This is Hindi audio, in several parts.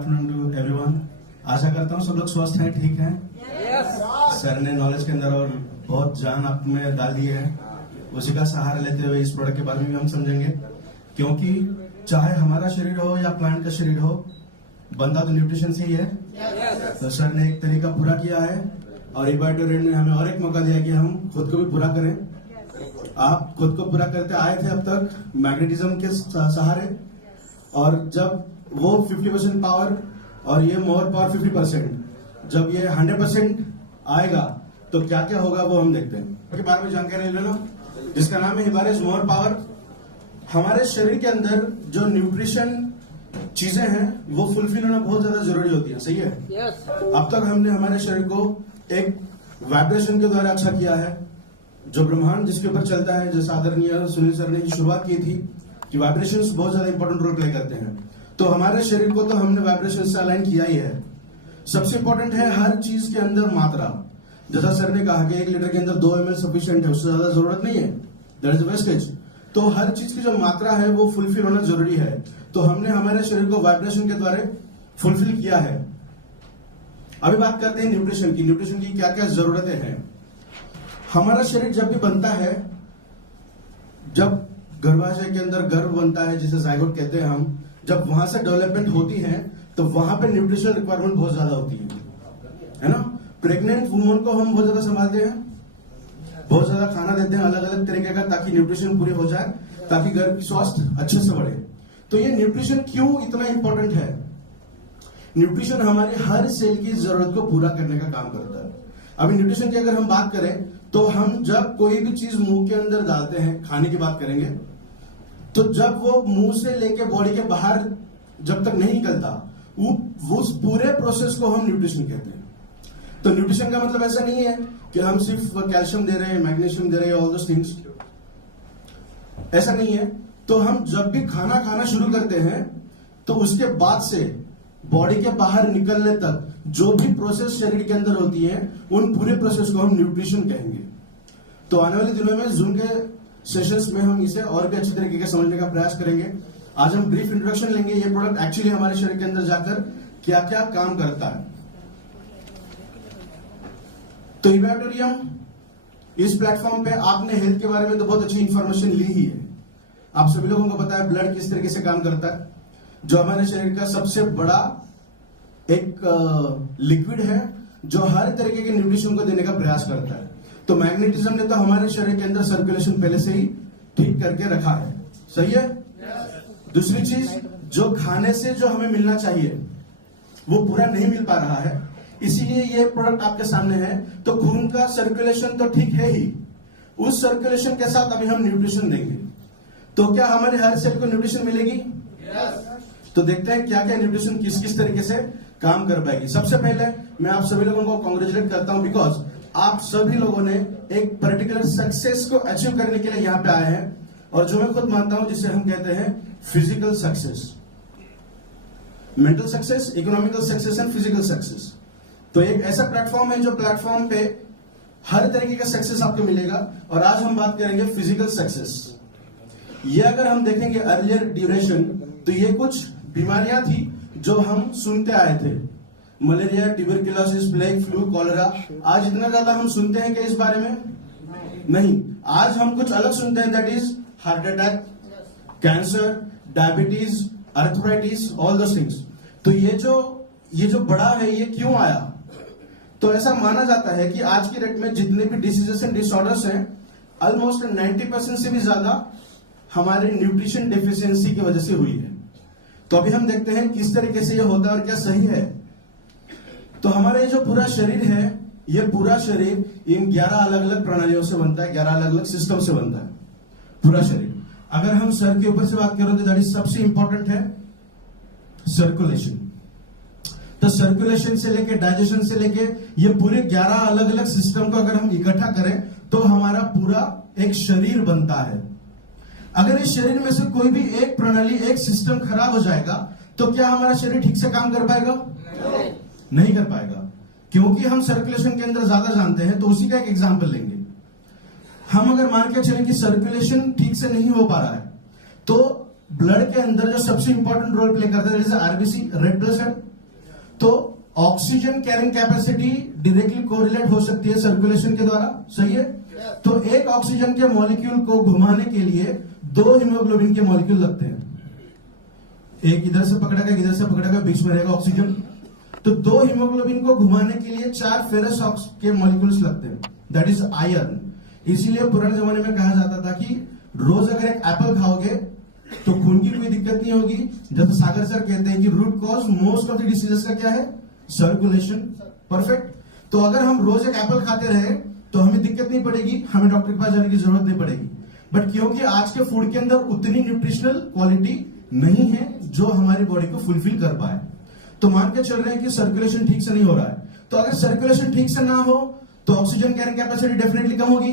Afternoon to everyone. आशा करता हूँ सब लोग स्वस्थ हैं, ठीक हैं। सर ने नॉलेज के अंदर और बहुत जान आप में डाल दी है, उसी का सहारा लेते हुए इस प्रोडक्ट के बारे में भी हम समझेंगे। क्योंकि चाहे हमारा शरीर हो या प्लांट का शरीर हो, बंदा तो न्यूट्रिशन से ही है। तो सर ने एक तरीका पूरा किया है और इबाइटोरेट ने हमें और एक मौका दिया कि हम खुद को भी पूरा करें। आप खुद को पूरा करते आए थे अब तक मैग्नेटिज्म के सहारे, और जब वो 50% पावर और ये मोर पावर 50%, जब ये 100% आएगा तो क्या क्या होगा वो हम देखते हैं। के बारे में जानकारी ले लो, जिसका नाम है हिबारिस मोर पावर। हमारे शरीर के अंदर जो न्यूट्रिशन चीजें हैं वो फुलफिल होना बहुत ज्यादा जरूरी होती है, सही है। अब तक हमने हमारे शरीर को एक वाइब्रेशन के द्वारा अच्छा किया है, जो ब्रह्मांड जिसके ऊपर चलता है, जैसे आदरणीय सुनील सर ने शुरुआत की थी कि वाइब्रेशंस बहुत ज्यादा इंपॉर्टेंट रोल प्ले करते हैं। तो हमारे शरीर को तो हमने वाइब्रेशन से अलाइन किया ही है। सबसे इंपॉर्टेंट है हर चीज के अंदर मात्रा। जैसा सर ने कहा कि 1 लीटर के अंदर 2 ml सफिशिएंट है, उससे ज्यादा जरूरत नहीं है, दैट इज वेस्टेज। तो हर चीज की जो मात्रा है वो फुलफिल होना जरूरी है। तो हमने हमारे शरीर को वाइब्रेशन के द्वारा फुलफिल किया है। अभी बात करते हैं न्यूट्रिशन की। न्यूट्रिशन की क्या क्या जरूरतें हैं। हमारा शरीर जब भी बनता है, जब गर्भाशय के अंदर गर्भ बनता है, जिसे जाइगोट कहते हैं हम, जब वहां से डेवलपमेंट होती है तो वहां पे न्यूट्रिशन रिक्वायरमेंट बहुत ज्यादा होती है ना। प्रेग्नेंट वुमन को हम बहुत ज्यादा संभालते हैं, बहुत ज्यादा खाना देते हैं अलग अलग तरीके का, ताकि न्यूट्रिशन पूरी हो जाए, ताकि गर्भ की स्वास्थ्य अच्छे से बढ़े। तो ये न्यूट्रिशन क्यों इतना इंपॉर्टेंट है। न्यूट्रिशन हमारी हर सेल की जरूरत को पूरा करने का काम करता है। अभी न्यूट्रिशन की अगर हम बात करें तो हम जब कोई भी चीज मुंह के अंदर डालते हैं, खाने की बात करेंगे, तो जब वो मुंह से लेके बॉडी के बाहर जब तक नहीं निकलता, वो उस पूरे प्रोसेस को हम न्यूट्रिशन कहते हैं। तो न्यूट्रिशन का मतलब ऐसा नहीं है कि हम सिर्फ कैल्शियम दे रहे हैं, मैग्नीशियम दे रहे हैं, ऑल दोस थिंग्स, ऐसा नहीं है। तो हम जब भी खाना खाना शुरू करते हैं तो उसके बाद से बॉडी के बाहर निकलने तक जो भी प्रोसेस शरीर के अंदर होती है, उन पूरे प्रोसेस को हम न्यूट्रिशन कहेंगे। तो आने वाले दिनों में जूम के सेशंस में हम इसे और भी अच्छी तरीके से समझने का प्रयास करेंगे। आज हम ब्रीफ इंट्रोडक्शन लेंगे, ये प्रोडक्ट एक्चुअली हमारे शरीर के अंदर जाकर क्या क्या काम करता है। तो इबैटोरियम, इस प्लेटफॉर्म पे आपने हेल्थ के बारे में तो बहुत अच्छी इंफॉर्मेशन ली ही है। आप सभी लोगों को पता है ब्लड किस तरीके से काम करता है, जो हमारे शरीर का सबसे बड़ा एक लिक्विड है, जो हर तरीके के न्यूट्रिशन को देने का प्रयास करता है। तो मैग्नेटिज्म ने तो हमारे शरीर के अंदर सर्कुलेशन पहले से ही ठीक करके रखा है, सही है। दूसरी चीज, जो खाने से जो हमें मिलना चाहिए वो पूरा नहीं मिल पा रहा है, इसीलिए ये प्रोडक्ट आपके सामने है। तो खून का सर्कुलेशन तो ठीक है ही, उस सर्कुलेशन के साथ अभी हम न्यूट्रिशन देंगे। तो क्या हमारे हर सेल को न्यूट्रिशन मिलेगी? तो देखते हैं क्या क्या न्यूट्रिशन किस किस तरीके से काम कर पाएगी। सबसे पहले मैं आप सभी लोगों को कॉन्ग्रेचुलेट करता हूं, बिकॉज आप सभी लोगों ने एक पर्टिकुलर सक्सेस को अचीव करने के लिए यहां पे आए हैं, और जो मैं खुद मानता हूं जिसे हम कहते हैं physical success, mental success, economical success and physical success. तो एक ऐसा प्लेटफॉर्म है जो प्लेटफॉर्म पे हर तरीके का सक्सेस आपको मिलेगा। और आज हम बात करेंगे फिजिकल सक्सेस। ये अगर हम देखेंगे अर्लियर ड्यूरेशन, तो ये कुछ बीमारियां थी जो हम सुनते आए थे, malaria, tuberculosis, plague, flu, cholera. आज इतना ज्यादा हम सुनते हैं कि इस बारे में नहीं, आज हम कुछ अलग सुनते हैं, that is heart attack, cancer, diabetes, arthritis, all those things. तो ये जो बड़ा है, ये क्यों आया? तो ऐसा माना जाता है कि आज की डेट में जितने भी डिसीजेस एंड डिसऑर्डर्स हैं, ऑलमोस्ट 90% से भी ज्यादा हमारे न्यूट्रिशन डेफिशिएंसी की वजह से हुई है। तो अभी हम देखते हैं किस तरीके से ये होता है और क्या सही है। तो हमारा ये जो पूरा शरीर है, ये पूरा शरीर इन 11 अलग अलग प्रणालियों से बनता है, 11 अलग अलग सिस्टम से बनता है पूरा शरीर। अगर हम सर के ऊपर से बात करें तो दैट इज सबसे इंपॉर्टेंट है सर्कुलेशन। तो सर्कुलेशन से लेके डाइजेशन से लेके ये पूरे 11 अलग अलग सिस्टम को अगर हम इकट्ठा करें तो हमारा पूरा एक शरीर बनता है। अगर इस शरीर में से कोई भी एक प्रणाली, एक सिस्टम खराब हो जाएगा तो क्या हमारा शरीर ठीक से काम कर पाएगा? नहीं कर पाएगा। क्योंकि हम सर्कुलेशन के अंदर ज्यादा जानते हैं, तो उसी का एक एग्जांपल लेंगे। हम अगर मान के चलें कि सर्कुलेशन ठीक से नहीं हो पा रहा है, तो ब्लड के अंदर जो सबसे इंपॉर्टेंट रोल प्ले करता है आरबीसी, रेड ब्लड सेल। तो oxygen carrying capacity directly correlate हो सकती है सर्कुलेशन के द्वारा, सही है। तो एक ऑक्सीजन के मॉलिक्यूल को घुमाने के लिए 2 हीमोग्लोबिन के मॉलिक्यूल लगते हैं। एक इधर से पकड़ेगा, इधर से पकड़ेगा, बीच में रहेगा ऑक्सीजन। तो 2 हीमोग्लोबिन को घुमाने के लिए 4 फेरस के मॉलिक्यूल्स लगते हैं, दैट इज आयरन। इसीलिए पुराने जमाने में कहा जाता था कि रोज अगर एक एप्पल खाओगे तो खून की कोई दिक्कत नहीं होगी। जैसे सागर सर कहते हैं कि root cause most of the diseases का क्या है, सर्कुलेशन। परफेक्ट। तो अगर हम रोज एक एप्पल खाते रहे तो हमें दिक्कत नहीं पड़ेगी, हमें डॉक्टर के पास जाने की जरूरत नहीं पड़ेगी। बट क्योंकि आज के फूड के अंदर उतनी न्यूट्रिशनल क्वालिटी नहीं है जो हमारी बॉडी को फुलफिल कर पाए, तो मान के चल रहे हैं कि सर्कुलेशन ठीक से नहीं हो रहा है। तो अगर सर्कुलेशन ठीक से ना हो तो oxygen carrying capacity definitely come होगी।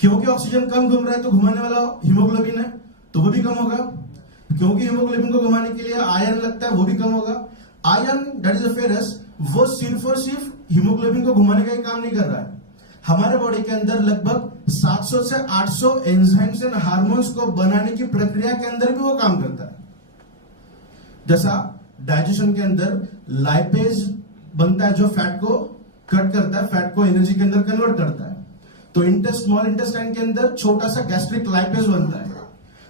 क्योंकि ऑक्सीजन कम घूम रहा है तो घुमाने वाला हीमोग्लोबिन है तो वो भी कम होगा। क्योंकि हीमोग्लोबिन को घुमाने के लिए आयरन लगता है, वो भी कम होगा। Iron that is a ferrous, वो सिर्फ और सिर्फ हीमोग्लोबिन को घुमाने का ही काम नहीं कर रहा है। हमारे बॉडी के अंदर लगभग 700 से 800 एंजाइम्स एंड हार्मोन्स को बनाने की प्रक्रिया के अंदर भी वो काम करता है। जैसा डाइजेशन के अंदर लाइपेज बनता है जो फैट को कट करता है, फैट को एनर्जी के अंदर कन्वर्ट करता है। तो स्मॉल इंटेस्टाइन के अंदर छोटा सा गैस्ट्रिक लाइपेज बनता है।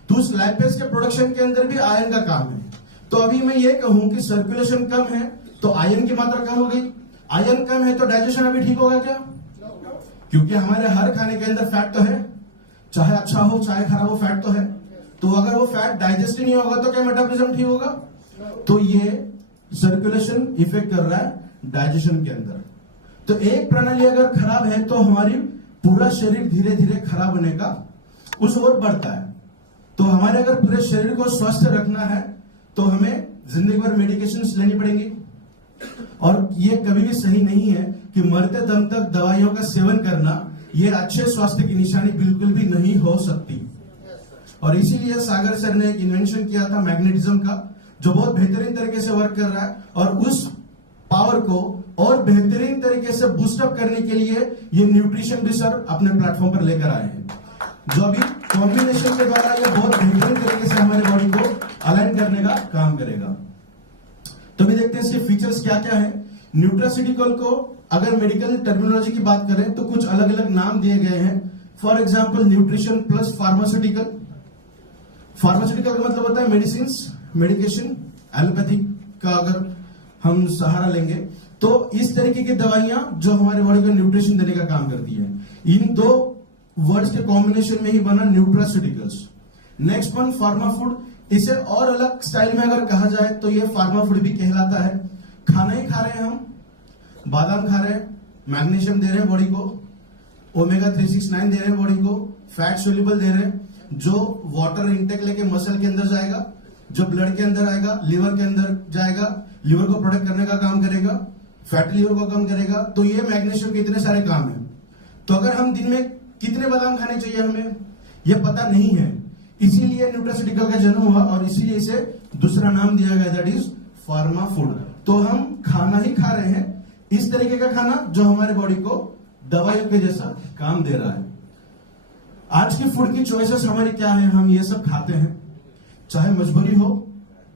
तो उस लाइपेज के प्रोडक्शन के अंदर भी आयरन का काम है। तो अभी मैं ये कहूं कि सर्कुलेशन कम है तो आयरन की मात्रा कम हो गई। आयरन कम है तो डाइजेशन अभी ठीक होगा क्या? क्योंकि हमारे हर खाने के अंदर फैट तो है, चाहे अच्छा हो चाहे खराब हो, फैट तो है। तो अगर वो फैट डाइजेस्ट ही नहीं होगा तो क्या मेटाबॉलिज्म ठीक होगा? तो ये सर्कुलेशन इफेक्ट कर रहा है डाइजेशन के अंदर। तो एक प्रणाली अगर खराब है तो हमारी पूरा शरीर धीरे धीरे खराब होने का उस ओर बढ़ता है। तो हमारे अगर पूरे शरीर को स्वस्थ रखना है तो हमें जिंदगी भर मेडिकेशंस लेनी पड़ेंगी। और ये कभी भी सही नहीं है कि मरते दम तक दवाइयों का सेवन करना ये अच्छे स्वास्थ्य की निशानी बिल्कुल भी नहीं हो सकती। और इसीलिए सागर सर ने एक इन्वेंशन किया था मैग्नेटिज्म का, जो बहुत बेहतरीन तरीके से वर्क कर रहा है। और उस पावर को और बेहतरीन तरीके से बूस्टअप करने के लिए ये न्यूट्रिशन भी सर अपने प्लेटफॉर्म पर लेकर आए हैं, जो अभी कॉम्बिनेशन के द्वारा ये बहुत बेहतरीन तरीके से हमारे बॉडी को अलाइन करने का काम करेगा। तो भी देखते हैं इसके फीचर्स क्या क्या है। न्यूट्रास्यूटिकल को अगर मेडिकल टर्मिनोलॉजी की बात करें तो कुछ अलग अलग नाम दिए गए हैं। For example nutrition plus pharmaceutical. Pharmaceutical का मतलब होता है मेडिसिन, मेडिकेशन, एलोपैथिक का अगर हम सहारा लेंगे तो इस तरीके की दवाइयां जो हमारे बॉडी को न्यूट्रिशन देने का काम करती है। इन 2 वर्ड्स के कॉम्बिनेशन में ही बना nutraceuticals. Next one pharma food. इसे और अलग स्टाइल में अगर कहा जाए तो ये फार्मा फूड भी कहलाता है। खाना ही खा रहे हैं हम, बादाम खा रहे हैं, मैग्नीशियम दे रहे हैं बॉडी को, ओमेगा 369 दे रहे हैं बॉडी को, फैट सोल्यूबल दे रहे हैं, जो वाटर इंटेक लेके मसल के अंदर जाएगा, जो ब्लड के अंदर आएगा, लिवर के अंदर जाएगा, लिवर को प्रोटेक्ट करने का काम करेगा, फैटी लिवर को कम करेगा। तो ये मैग्नीशियम के इतने सारे काम हैं। तो अगर हम दिन में कितने बादाम खाने चाहिए हमें ये पता नहीं है, इसीलिए न्यूट्रास्यूटिकल का जन्म हुआ और इसीलिए इसे दूसरा नाम दिया गया, दैट इज फार्मा फूड। तो हम खाना ही खा रहे हैं, इस तरीके का खाना जो हमारे बॉडी को दवाइयों के जैसा काम दे रहा है। आज की फूड की चॉइसेस हमारी क्या है, हम ये सब खाते हैं, चाहे मजबूरी हो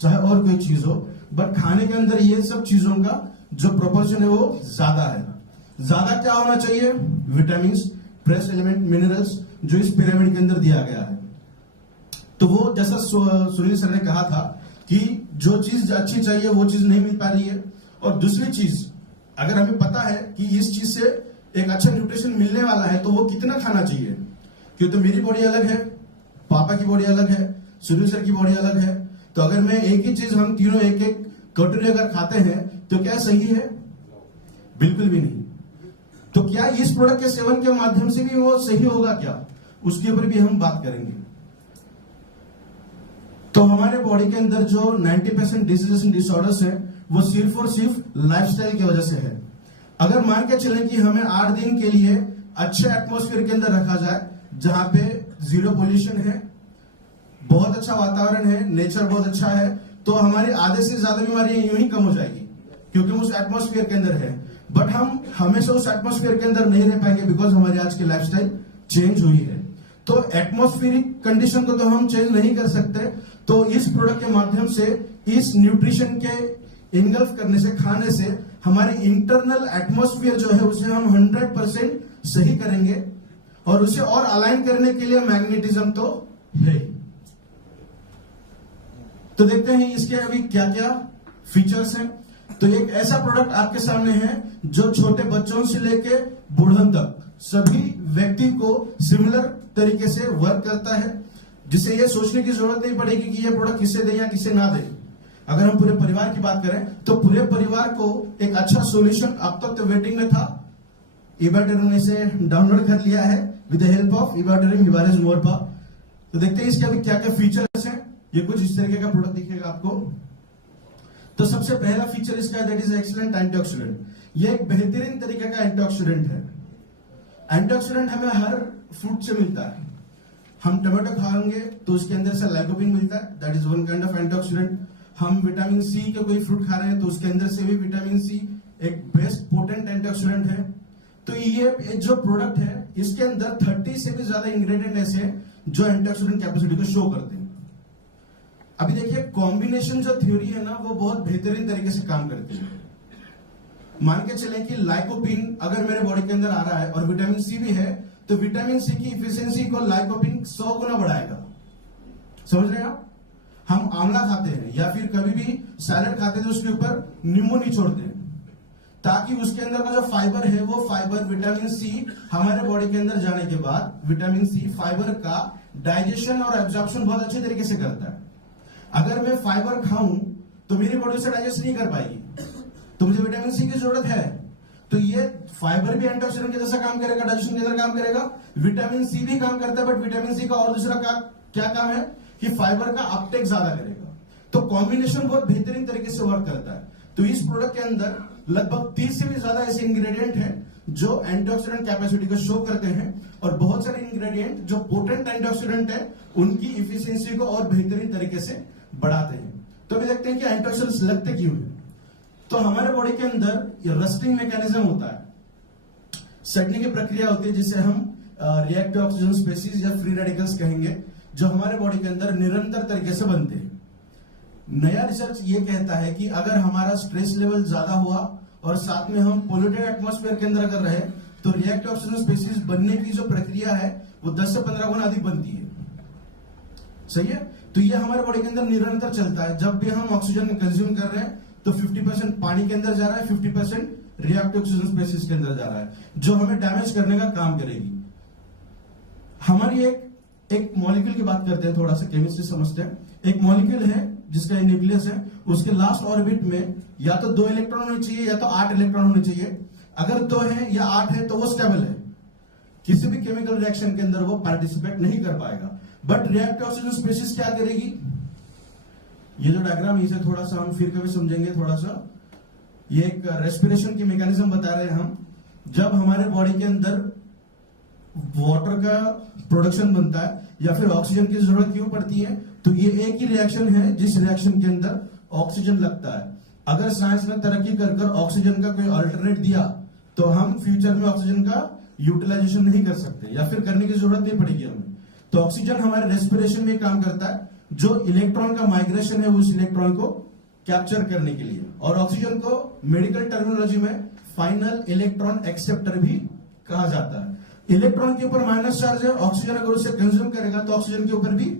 चाहे और कोई चीज हो, बट खाने के अंदर ये सब चीजों का जो प्रोपोर्शन है वो ज्यादा है। ज्यादा क्या होना चाहिए? विटामिन, ट्रेस एलिमेंट, मिनरल्स, जो इस पिरामिड के अंदर दिया गया है। तो वो जैसा सुनील सर ने कहा था कि जो चीज अच्छी चाहिए वो चीज नहीं मिल पा रही है। और दूसरी चीज, अगर हमें पता है कि इस चीज से एक अच्छा न्यूट्रिशन मिलने वाला है तो वो कितना खाना चाहिए। क्यों? तो मेरी बॉडी अलग है, पापा की बॉडी अलग है, सुनील सर की बॉडी अलग है। तो अगर मैं एक ही चीज हम तीनों एक एक कटोरी अगर खाते हैं तो क्या सही है? बिल्कुल भी नहीं। तो क्या इस प्रोडक्ट के सेवन के माध्यम से भी वो सही होगा क्या? उसके ऊपर भी हम बात करेंगे। तो हमारे बॉडी के अंदर जो 90% डिसीजेस एंड डिसऑर्डर्स है वो सिर्फ और सिर्फ लाइफस्टाइल की वजह से है। अगर मान के चलें कि हमें 8 दिन के लिए अच्छे एटमॉस्फेयर के अंदर रखा जाए जहां पे 0 पोल्यूशन है, बहुत अच्छा वातावरण है, नेचर बहुत अच्छा है, तो हमारी आधे से ज्यादा बीमारियां यूं ही कम हो जाएगी क्योंकि हम उस एटमॉस्फेयर के अंदर है। बट हम हमेशा उस एटमॉस्फेयर के अंदर नहीं रह पाएंगे बिकॉज हमारी आज की लाइफस्टाइल चेंज हुई है। तो एटमॉस्फेरिक कंडीशन को तो हम चेंज नहीं कर सकते, तो इस प्रोडक्ट के माध्यम से इस न्यूट्रिशन के इनगल्फ करने से, खाने से हमारे इंटरनल एटमॉस्फेयर जो है उसे हम 100% सही करेंगे, और उसे और अलाइन करने के लिए मैग्नेटिज्म तो है। तो देखते हैं इसके अभी क्या क्या फीचर्स हैं। तो एक ऐसा प्रोडक्ट आपके सामने है जो छोटे बच्चों से लेके बूढ़ों तक सभी व्यक्ति को सिमिलर तरीके से वर्क करता है, जिससे ये सोचने की जरूरत नहीं पड़ेगी कि ये प्रोडक्ट किसे दे या किसे ना दे। अगर हम पूरे परिवार की बात करें तो पूरे परिवार को एक अच्छा सॉल्यूशन अब तक तो वेटिंग में था, इबाटरिम ने इसे डाउनलोड कर लिया है विद द हेल्प ऑफ इबाटरिम हिबारिस मोरपा। तो देखते हैं इसके अभी क्या क्या फीचर्स हैं। ये कुछ इस तरीके का प्रोडक्ट दिखेगा आपको। तो सबसे पहला फीचर इसका दैट इज एक्सीलेंट एंटीऑक्सीडेंट। ये एक बेहतरीन तरीके का एंटीऑक्सीडेंट है। एंटीऑक्सीडेंट हमें हर फ्रूट से मिलता है। हम टमाटो खाएंगे तो उसके अंदर से लाइकोपिन मिलता है, that is one kind of antioxidant. हम विटामिन सी के कोई फ्रूट खा रहे हैं तो उसके अंदर से भी विटामिन सी एक बेस्ट पोटेंट एंटीऑक्सीडेंट है। तो ये जो प्रोडक्ट है इसके अंदर 30 से भी ज्यादा इंग्रेडिएंट ऐसे हैं जो एंटीऑक्सीडेंट कैपेसिटी को शो करते हैं। अभी देखिए कॉम्बिनेशन जो थ्योरी है ना वो बहुत बेहतरीन तरीके से काम करती है। मान के चले कि लाइकोपिन अगर मेरे बॉडी के अंदर आ रहा है और विटामिन सी भी है, तो विटामिन सी की इफिशियंसी को लाइकोपिन 100 गुना बढ़ाएगा। समझ रहे हैं आप? हम आंवला खाते हैं या फिर कभी भी सैलड खाते हैं तो उसके ऊपर नींबू निचोड़ते हैं, ताकि उसके अंदर का जो फाइबर है वो फाइबर विटामिन सी हमारे बॉडी के अंदर जाने के बाद विटामिन सी फाइबर का डाइजेशन और एब्जॉर्प्शन बहुत अच्छे तरीके से करता है। अगर मैं फाइबर खाऊं तो मेरी बॉडी से डाइजेस्ट नहीं कर पाएगी, तो मुझे विटामिन सी की जरूरत है। तो ये फाइबर भी एंटीऑक्सीडेंट के जैसा काम करेगा, डाइजेशन के जैसा काम करेगा। विटामिन सी भी काम करता है, बट विटामिन सी का और दूसरा क्या काम है कि फाइबर का अपटेक ज्यादा करेगा। तो कॉम्बिनेशन बहुत बेहतरीन तरीके से वर्क करता है। तो इस प्रोडक्ट के अंदर लगभग 30 से भी ज्यादा ऐसे इंग्रेडिएंट हैं जो एंटीऑक्सीडेंट कैपेसिटी को शो करते हैं, और बहुत सारे इंग्रेडिएंट जो पोटेंट एंटीऑक्सीडेंट है उनकी इफिशियंसी को और बेहतरीन तरीके से बढ़ाते हैं। तो अभी देखते हैं कि एंटीऑक्सीडेंट्स लगते क्यों हैं। तो हमारे बॉडी के अंदर ये रस्टिंग मैकेनिज्म होता है, सड़ने की प्रक्रिया होती है, जिसे हम रिएक्टिव ऑक्सीजन स्पेसीज या फ्री रेडिकल्स कहेंगे, जो हमारे बॉडी के अंदर निरंतर तरीके से बनते हैं। नया रिसर्च ये कहता है कि अगर हमारा स्ट्रेस लेवल ज्यादा हुआ और साथ में हम पोल्यूटेड एटमॉस्फेयर के अंदर अगर रहे तो रिएक्टिव ऑक्सीजन स्पेसीज बनने की जो प्रक्रिया है वो 10 से 15 गुना अधिक बनती है। सही है? तो ये हमारे बॉडी के अंदर निरंतर चलता है। जब भी हम ऑक्सीजन कंज्यूम कर रहे हैं तो 50% पानी के अंदर जा रहा है, 50% रिएक्टिव ऑक्सीजन स्पेसीज के अंदर जा रहा है, जो हमें डैमेज करने का काम करेगी। हमारी एक मॉलिक्यूल की बात करते हैं, थोड़ा सा केमिस्ट्री समझते हैं। एक मॉलिक्यूल है जिसका न्यूक्लियस है, उसके लास्ट ऑर्बिट में या तो 2 इलेक्ट्रॉन होने चाहिए या तो 8 इलेक्ट्रॉन होने चाहिए। अगर 2 है या 8 है तो वो स्टेबल है, किसी भी केमिकल रिएक्शन के अंदर वो पार्टिसिपेट नहीं कर पाएगा। बट रिएक्टिव ऑक्सीजन स्पेसीज क्या करेगी? ये जो डायग्राम है इसे थोड़ा सा हम फिर कभी समझेंगे थोड़ा सा। ये एक रेस्पिरेशन की मैकेनिज्म बता रहे हैं हम। जब हमारे बॉडी के अंदर वाटर का प्रोडक्शन बनता है या फिर ऑक्सीजन की जरूरत क्यों पड़ती है, तो ये एक ही रिएक्शन है जिस रिएक्शन के अंदर ऑक्सीजन लगता है। अगर साइंस ने तरक्की कर ऑक्सीजन का कोई अल्टरनेट दिया तो हम फ्यूचर में ऑक्सीजन का यूटिलाइजेशन नहीं कर सकते या फिर करने की जरूरत नहीं पड़ेगी हमें। तो ऑक्सीजन हमारे रेस्पिरेशन में काम करता है, जो इलेक्ट्रॉन का माइग्रेशन है उस इलेक्ट्रॉन को कैप्चर करने के लिए। और ऑक्सीजन को मेडिकल टर्मिनोलॉजी में फाइनल इलेक्ट्रॉन एक्सेप्टर भी कहा जाता है। इलेक्ट्रॉन के ऊपर माइनस चार्ज है, ऑक्सीजन अगर उसे कंज्यूम करेगा तो ऑक्सीजन के ऊपर भी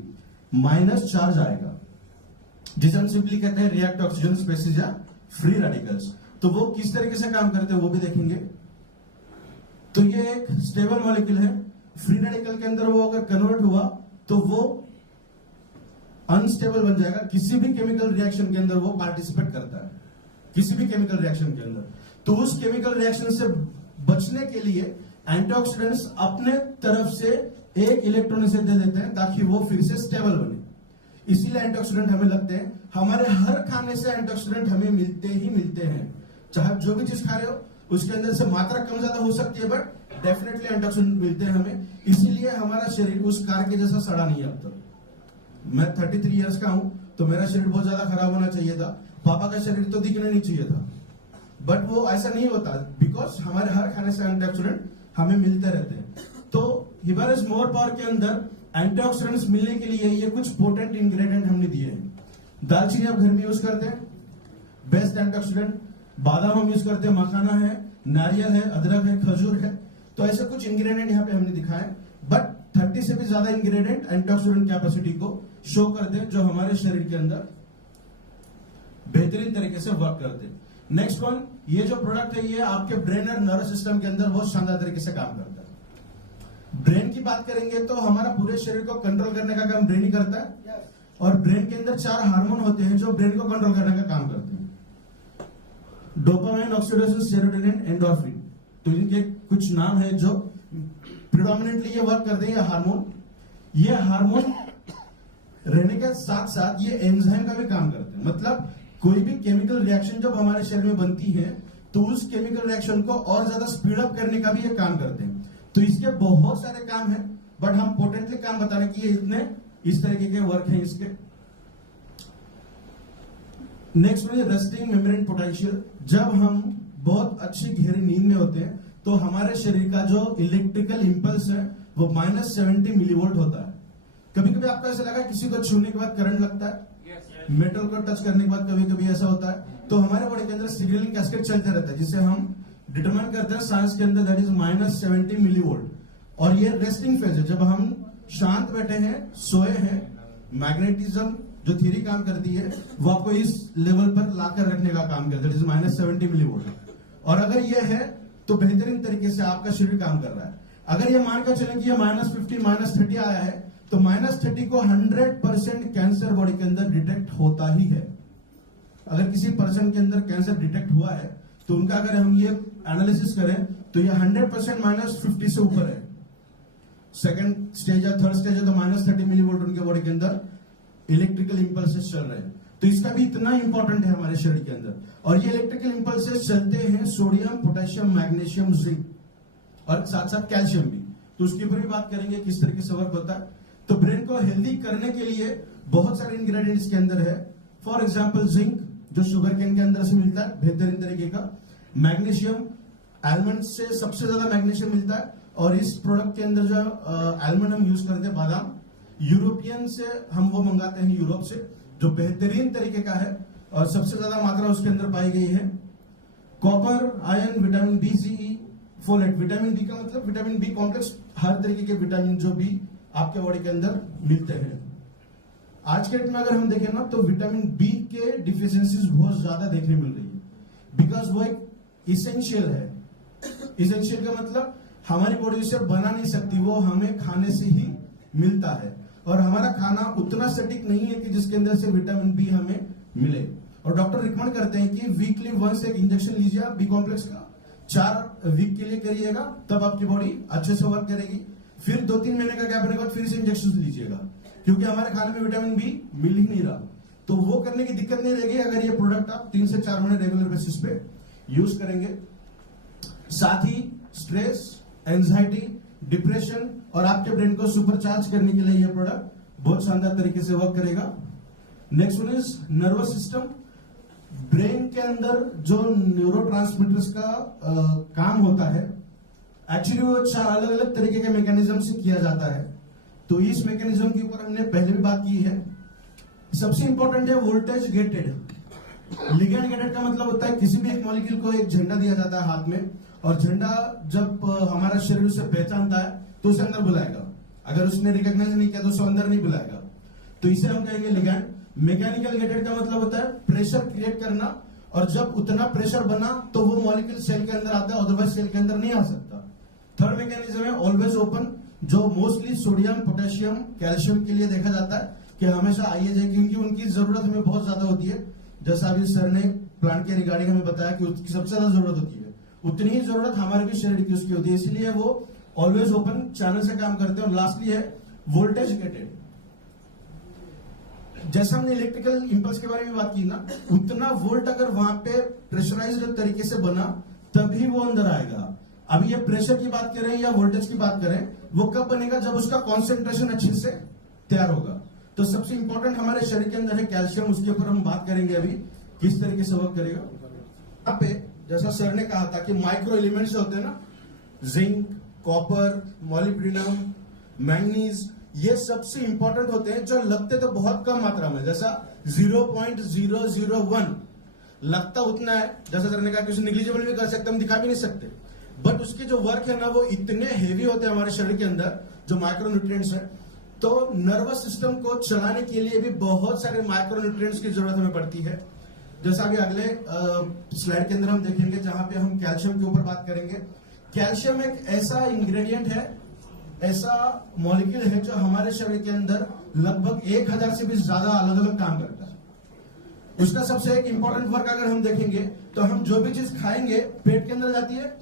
माइनस चार्ज आएगा, जिसे हम सिंपली कहते हैं रिएक्टिव ऑक्सीजन स्पेसीज या फ्री रेडिकल्स। तो वो किस तरीके से काम करते हैं वो भी देखेंगे। तो ये एक स्टेबल मॉलिक्यूल है। फ्री रेडिकल के अंदर वो अगर कन्वर्ट हुआ तो वो अनस्टेबल बन जाएगा। किसी भी केमिकल रिएक्शन के अंदर वो पार्टिसिपेट करता है, किसी भी केमिकल रिएक्शन के अंदर। तो उस केमिकल रिएक्शन से बचने के लिए एंटीऑक्सीडेंट्स अपने तरफ से एक इलेक्ट्रॉन इसे दे देते हैं ताकि वो फिर से स्टेबल बने। इसीलिए एंटीऑक्सीडेंट हमें लगते हैं। हमारे हर खाने से एंटीऑक्सीडेंट हमें मिलते ही मिलते हैं। चाहे जो भी चीज खा रहे हो उसके अंदर से मात्रा कम ज्यादा हो सकती है, बट डेफिनेटली एंटीऑक्सीडेंट मिलते हैं हमें। इसीलिए हमारा शरीर उस कार के जैसा सड़ा नहीं है अब तक। मैं 33 इयर्स का हूं तो मेरा शरीर बहुत ज्यादा खराब होना चाहिए था। पापा का शरीर तो दिखना नहीं चाहिए था, बट वो ऐसा नहीं होता बिकॉज हमारे हर खाने से एंटीऑक्सीडेंट हमें मिलते रहते हैं। तो हिमालयस मोर पावर के अंदर एंटीऑक्सीडेंट्स मिलने के लिए ये कुछ पोटेंट इंग्रेडिएंट हमने दिए हैं। दालचीनी आप घर में यूज करते हैं, बेस्ट एंटीऑक्सीडेंट। बादाम हम यूज करते हैं, मखाना है, नारियल है, अदरक है, खजूर है। तो ऐसे कुछ इंग्रेडिएंट यहाँ पे हमने दिखाए, बट 30 से भी ज्यादा इंग्रेडिएंट एंटीऑक्सीडेंट कैपेसिटी को शो करते हैं, जो हमारे शरीर के अंदर बेहतरीन तरीके से वर्क करते हैं। नेक्स्ट वन, ये जो प्रोडक्ट है ये आपके ब्रेन और नर्वस सिस्टम के अंदर बहुत शानदार तरीके से काम करता है। ब्रेन की बात करेंगे तो हमारा पूरे शरीर को कंट्रोल करने का काम ब्रेन ही करता है, और ब्रेन के अंदर 4 हार्मोन होते हैं जो ब्रेन को कंट्रोल करने का काम करते हैं। Dopamine, oxytocin, serotonin, endorphin. तो इनके कुछ नाम है जो प्रिडोमिनेंटली ये वर्क करते हैं। ये हार्मोन रहने के साथ साथ ये एंजाइम का भी काम करते हैं। मतलब कोई भी केमिकल रिएक्शन जब हमारे शरीर में बनती है तो उस केमिकल रिएक्शन को और ज्यादा स्पीड अप करने का भी ये काम करते हैं। तो इसके बहुत सारे काम हैं, बट हम पोटेंटली काम बताने की ये इतने इस तरीके के वर्क हैं इसके। नेक्स्ट में रेस्टिंग मेम्ब्रेन पोटेंशियल। जब हम बहुत अच्छी गहरी नींद में होते हैं तो हमारे शरीर का जो इलेक्ट्रिकल इंपल्स है वो -70 मिलीवोल्ट होता है। कभी कभी आपको ऐसा लगा किसी को छूने के बाद करंट लगता है, मेटल को टच करने के बाद कभी कभी ऐसा होता है। तो हमारे बॉडी के अंदर सिग्नलिंग कैस्केड चलते रहता है, जिसे हम डिटरमाइन करते हैं साइंस के अंदर, दैट इज -70 मिलीवोल्ट। और ये रेस्टिंग फेज है, जब हम शांत बैठे हैं, सोए हैं। मैग्नेटिज्म जो थ्योरी काम करती है वो आपको इस लेवल पर लाकर रखने का काम करता है, दैट इज -70 मिलीवोल्ट। और अगर ये है तो बेहतरीन तरीके से आपका शरीर काम कर रहा है। अगर ये मानकर चलें कि ये -50 -30 आया है तो -30 को 100% कैंसर बॉडी के अंदर डिटेक्ट होता ही है। अगर किसी पर्सन के अंदर कैंसर डिटेक्ट हुआ है तो उनका अगर हम ये एनालिसिस करें तो ये 100% -50 से ऊपर है। सेकंड स्टेज या थर्ड स्टेज है तो -30 मिलीवोल्ट उनके बॉडी के अंदर इलेक्ट्रिकल इंपल्सेस चल रहे हैं। तो इसका भी इतना इंपॉर्टेंट है हमारे शरीर के अंदर। और ये इलेक्ट्रिकल इंपल्सेस चलते हैं सोडियम, पोटेशियम, मैग्नीशियम, जिंक और साथ साथ कैल्शियम भी। तो उसके ऊपर भी बात करेंगे किस तरीके से वर्क होता है। तो ब्रेन को हेल्दी करने के लिए बहुत सारे इंग्रेडिएंट्स के अंदर है। फॉर एग्जांपल जिंक जो शुगर केन के अंदर से मिलता है बेहतरीन तरीके का। मैग्नीशियम, आलमंड से सबसे ज्यादा मैग्नीशियम मिलता है। और इस प्रोडक्ट के अंदर जो आलमंड हम यूज करते हैं, बादाम, यूरोपियन से हम वो मंगाते हैं, यूरोप से, जो बेहतरीन तरीके का है और सबसे ज्यादा मात्रा उसके अंदर पाई गई है। कॉपर, आयरन, विटामिन बी, सी, फोलेट। विटामिन बी का मतलब विटामिन बी कॉम्प्लेक्स, हर तरीके के विटामिन जो भी आपके बॉडी के अंदर मिलते हैं। आज के डेट में अगर हम देखें ना तो विटामिन बी के डिफिशियंसीज बहुत ज्यादा देखने मिल रही है, बिकॉज वो एक इसेंशियल है। इसेंशियल का मतलब हमारी बॉडी उसे बना नहीं सकती, वो हमें खाने से ही मिलता है। और हमारा खाना उतना सटीक नहीं है कि जिसके अंदर से विटामिन बी हमें मिले। और डॉक्टर रिकमेंड करते हैं कि वीकली वंस एक इंजेक्शन लीजिए आप बी कॉम्प्लेक्स का, 4 वीक के लिए करिएगा, तब आपकी बॉडी अच्छे से वर्क करेगी। फिर 2-3 महीने का गैप होने के बाद फिर से इंजेक्शन लीजिएगा, क्योंकि हमारे खाने में विटामिन बी मिल ही नहीं रहा। तो वो करने की दिक्कत नहीं रहेगी अगर ये प्रोडक्ट आप 3 से 4 महीने रेगुलर बेसिस पे यूज करेंगे। साथ ही स्ट्रेस, एंजाइटी, डिप्रेशन और आपके ब्रेन को सुपरचार्ज करने के लिए ये प्रोडक्ट बहुत शानदार तरीके से वर्क करेगा। Next one is nervous system. Brain के अंदर जो न्यूरोट्रांसमीटर्स का काम होता है, एक्चुअली वो 4 अलग अलग तरीके के मैकेनिज्म से किया जाता है। तो इस मैकेनिज्म के ऊपर हमने पहले भी बात की है। सबसे इंपॉर्टेंट है वोल्टेज गेटेड। लिगेंड गेटेड का मतलब होता है किसी भी एक मॉलिक्यूल को एक झंडा दिया जाता है हाथ में, और झंडा जब हमारा शरीर उसे पहचानता है तो उसे अंदर बुलाएगा। अगर उसने रिकॉग्नाइज नहीं किया तो उसे अंदर नहीं बुलाएगा। तो इसे हम कहेंगे लिगेंड। मैकेनिकल गेटेड का मतलब होता है प्रेशर क्रिएट करना, और जब उतना प्रेशर बना तो वो मॉलिक्यूल सेल के अंदर आता है, अदरवाइज सेल के अंदर नहीं आ सकता। थर्ड मैकेनिज्म है ऑलवेज ओपन, जो मोस्टली सोडियम, पोटेशियम, कैल्शियम के लिए देखा जाता है कि हमेशा आइए जाए, क्योंकि उनकी जरूरत हमें बहुत ज्यादा होती है। जैसा अभी सर ने प्लांट के रिगार्डिंग हमें बताया कि उसकी सबसे ज्यादा जरूरत होती है, उतनी ही जरूरत हमारे भी शरीर की उसकी होती है, इसलिए वो ऑलवेज ओपन चैनल से काम करते हैं। और लास्टली है वोल्टेज गेटेड। जैसा हमने इलेक्ट्रिकल इंपल्स के बारे में बात की ना, उतना वोल्ट अगर वहां पे प्रेशराइज्ड तरीके से बना तभी वो अंदर आएगा। अभी ये प्रेशर की बात करें या वोल्टेज की बात करें, वो कब बनेगा? जब उसका कॉन्सेंट्रेशन अच्छे से तैयार होगा। तो सबसे इंपॉर्टेंट हमारे शरीर के अंदर है कैल्शियम, उसके ऊपर हम बात करेंगे अभी किस तरीके से वर्क करेगा। यहाँ पे जैसा सर ने कहा था कि माइक्रो एलिमेंट्स होते हैं ना, जिंक, कॉपर, मॉलिब्डेनम, मैंगनीज, ये सबसे इंपॉर्टेंट होते हैं जो लगते तो बहुत कम मात्रा में, जैसा 0.001 लगता उतना है, जैसा सर ने कहा कि उसे निग्लिजिबल भी कर सकते, हम दिखा भी नहीं सकते, बट उसके जो वर्क है ना वो इतने हेवी होते हैं हमारे शरीर के अंदर, जो माइक्रोन्यूट्रिएंट्स है। तो नर्वस सिस्टम को चलाने के लिए भी बहुत सारे माइक्रोन्यूट्रिएंट्स की जरूरत हमें पड़ती है। जैसा कि अगले स्लाइड के अंदर हम देखेंगे, जहां पे हम कैल्शियम के ऊपर बात करेंगे। कैल्शियम एक ऐसा इंग्रेडिएंट है, ऐसा मॉलिक्यूल है जो हमारे शरीर के अंदर लगभग 1000 से भी ज्यादा अलग अलग काम करता है। उसका सबसे एक इंपॉर्टेंट वर्क अगर हम देखेंगे तो हम जो भी चीज खाएंगे पेट के अंदर जाती है,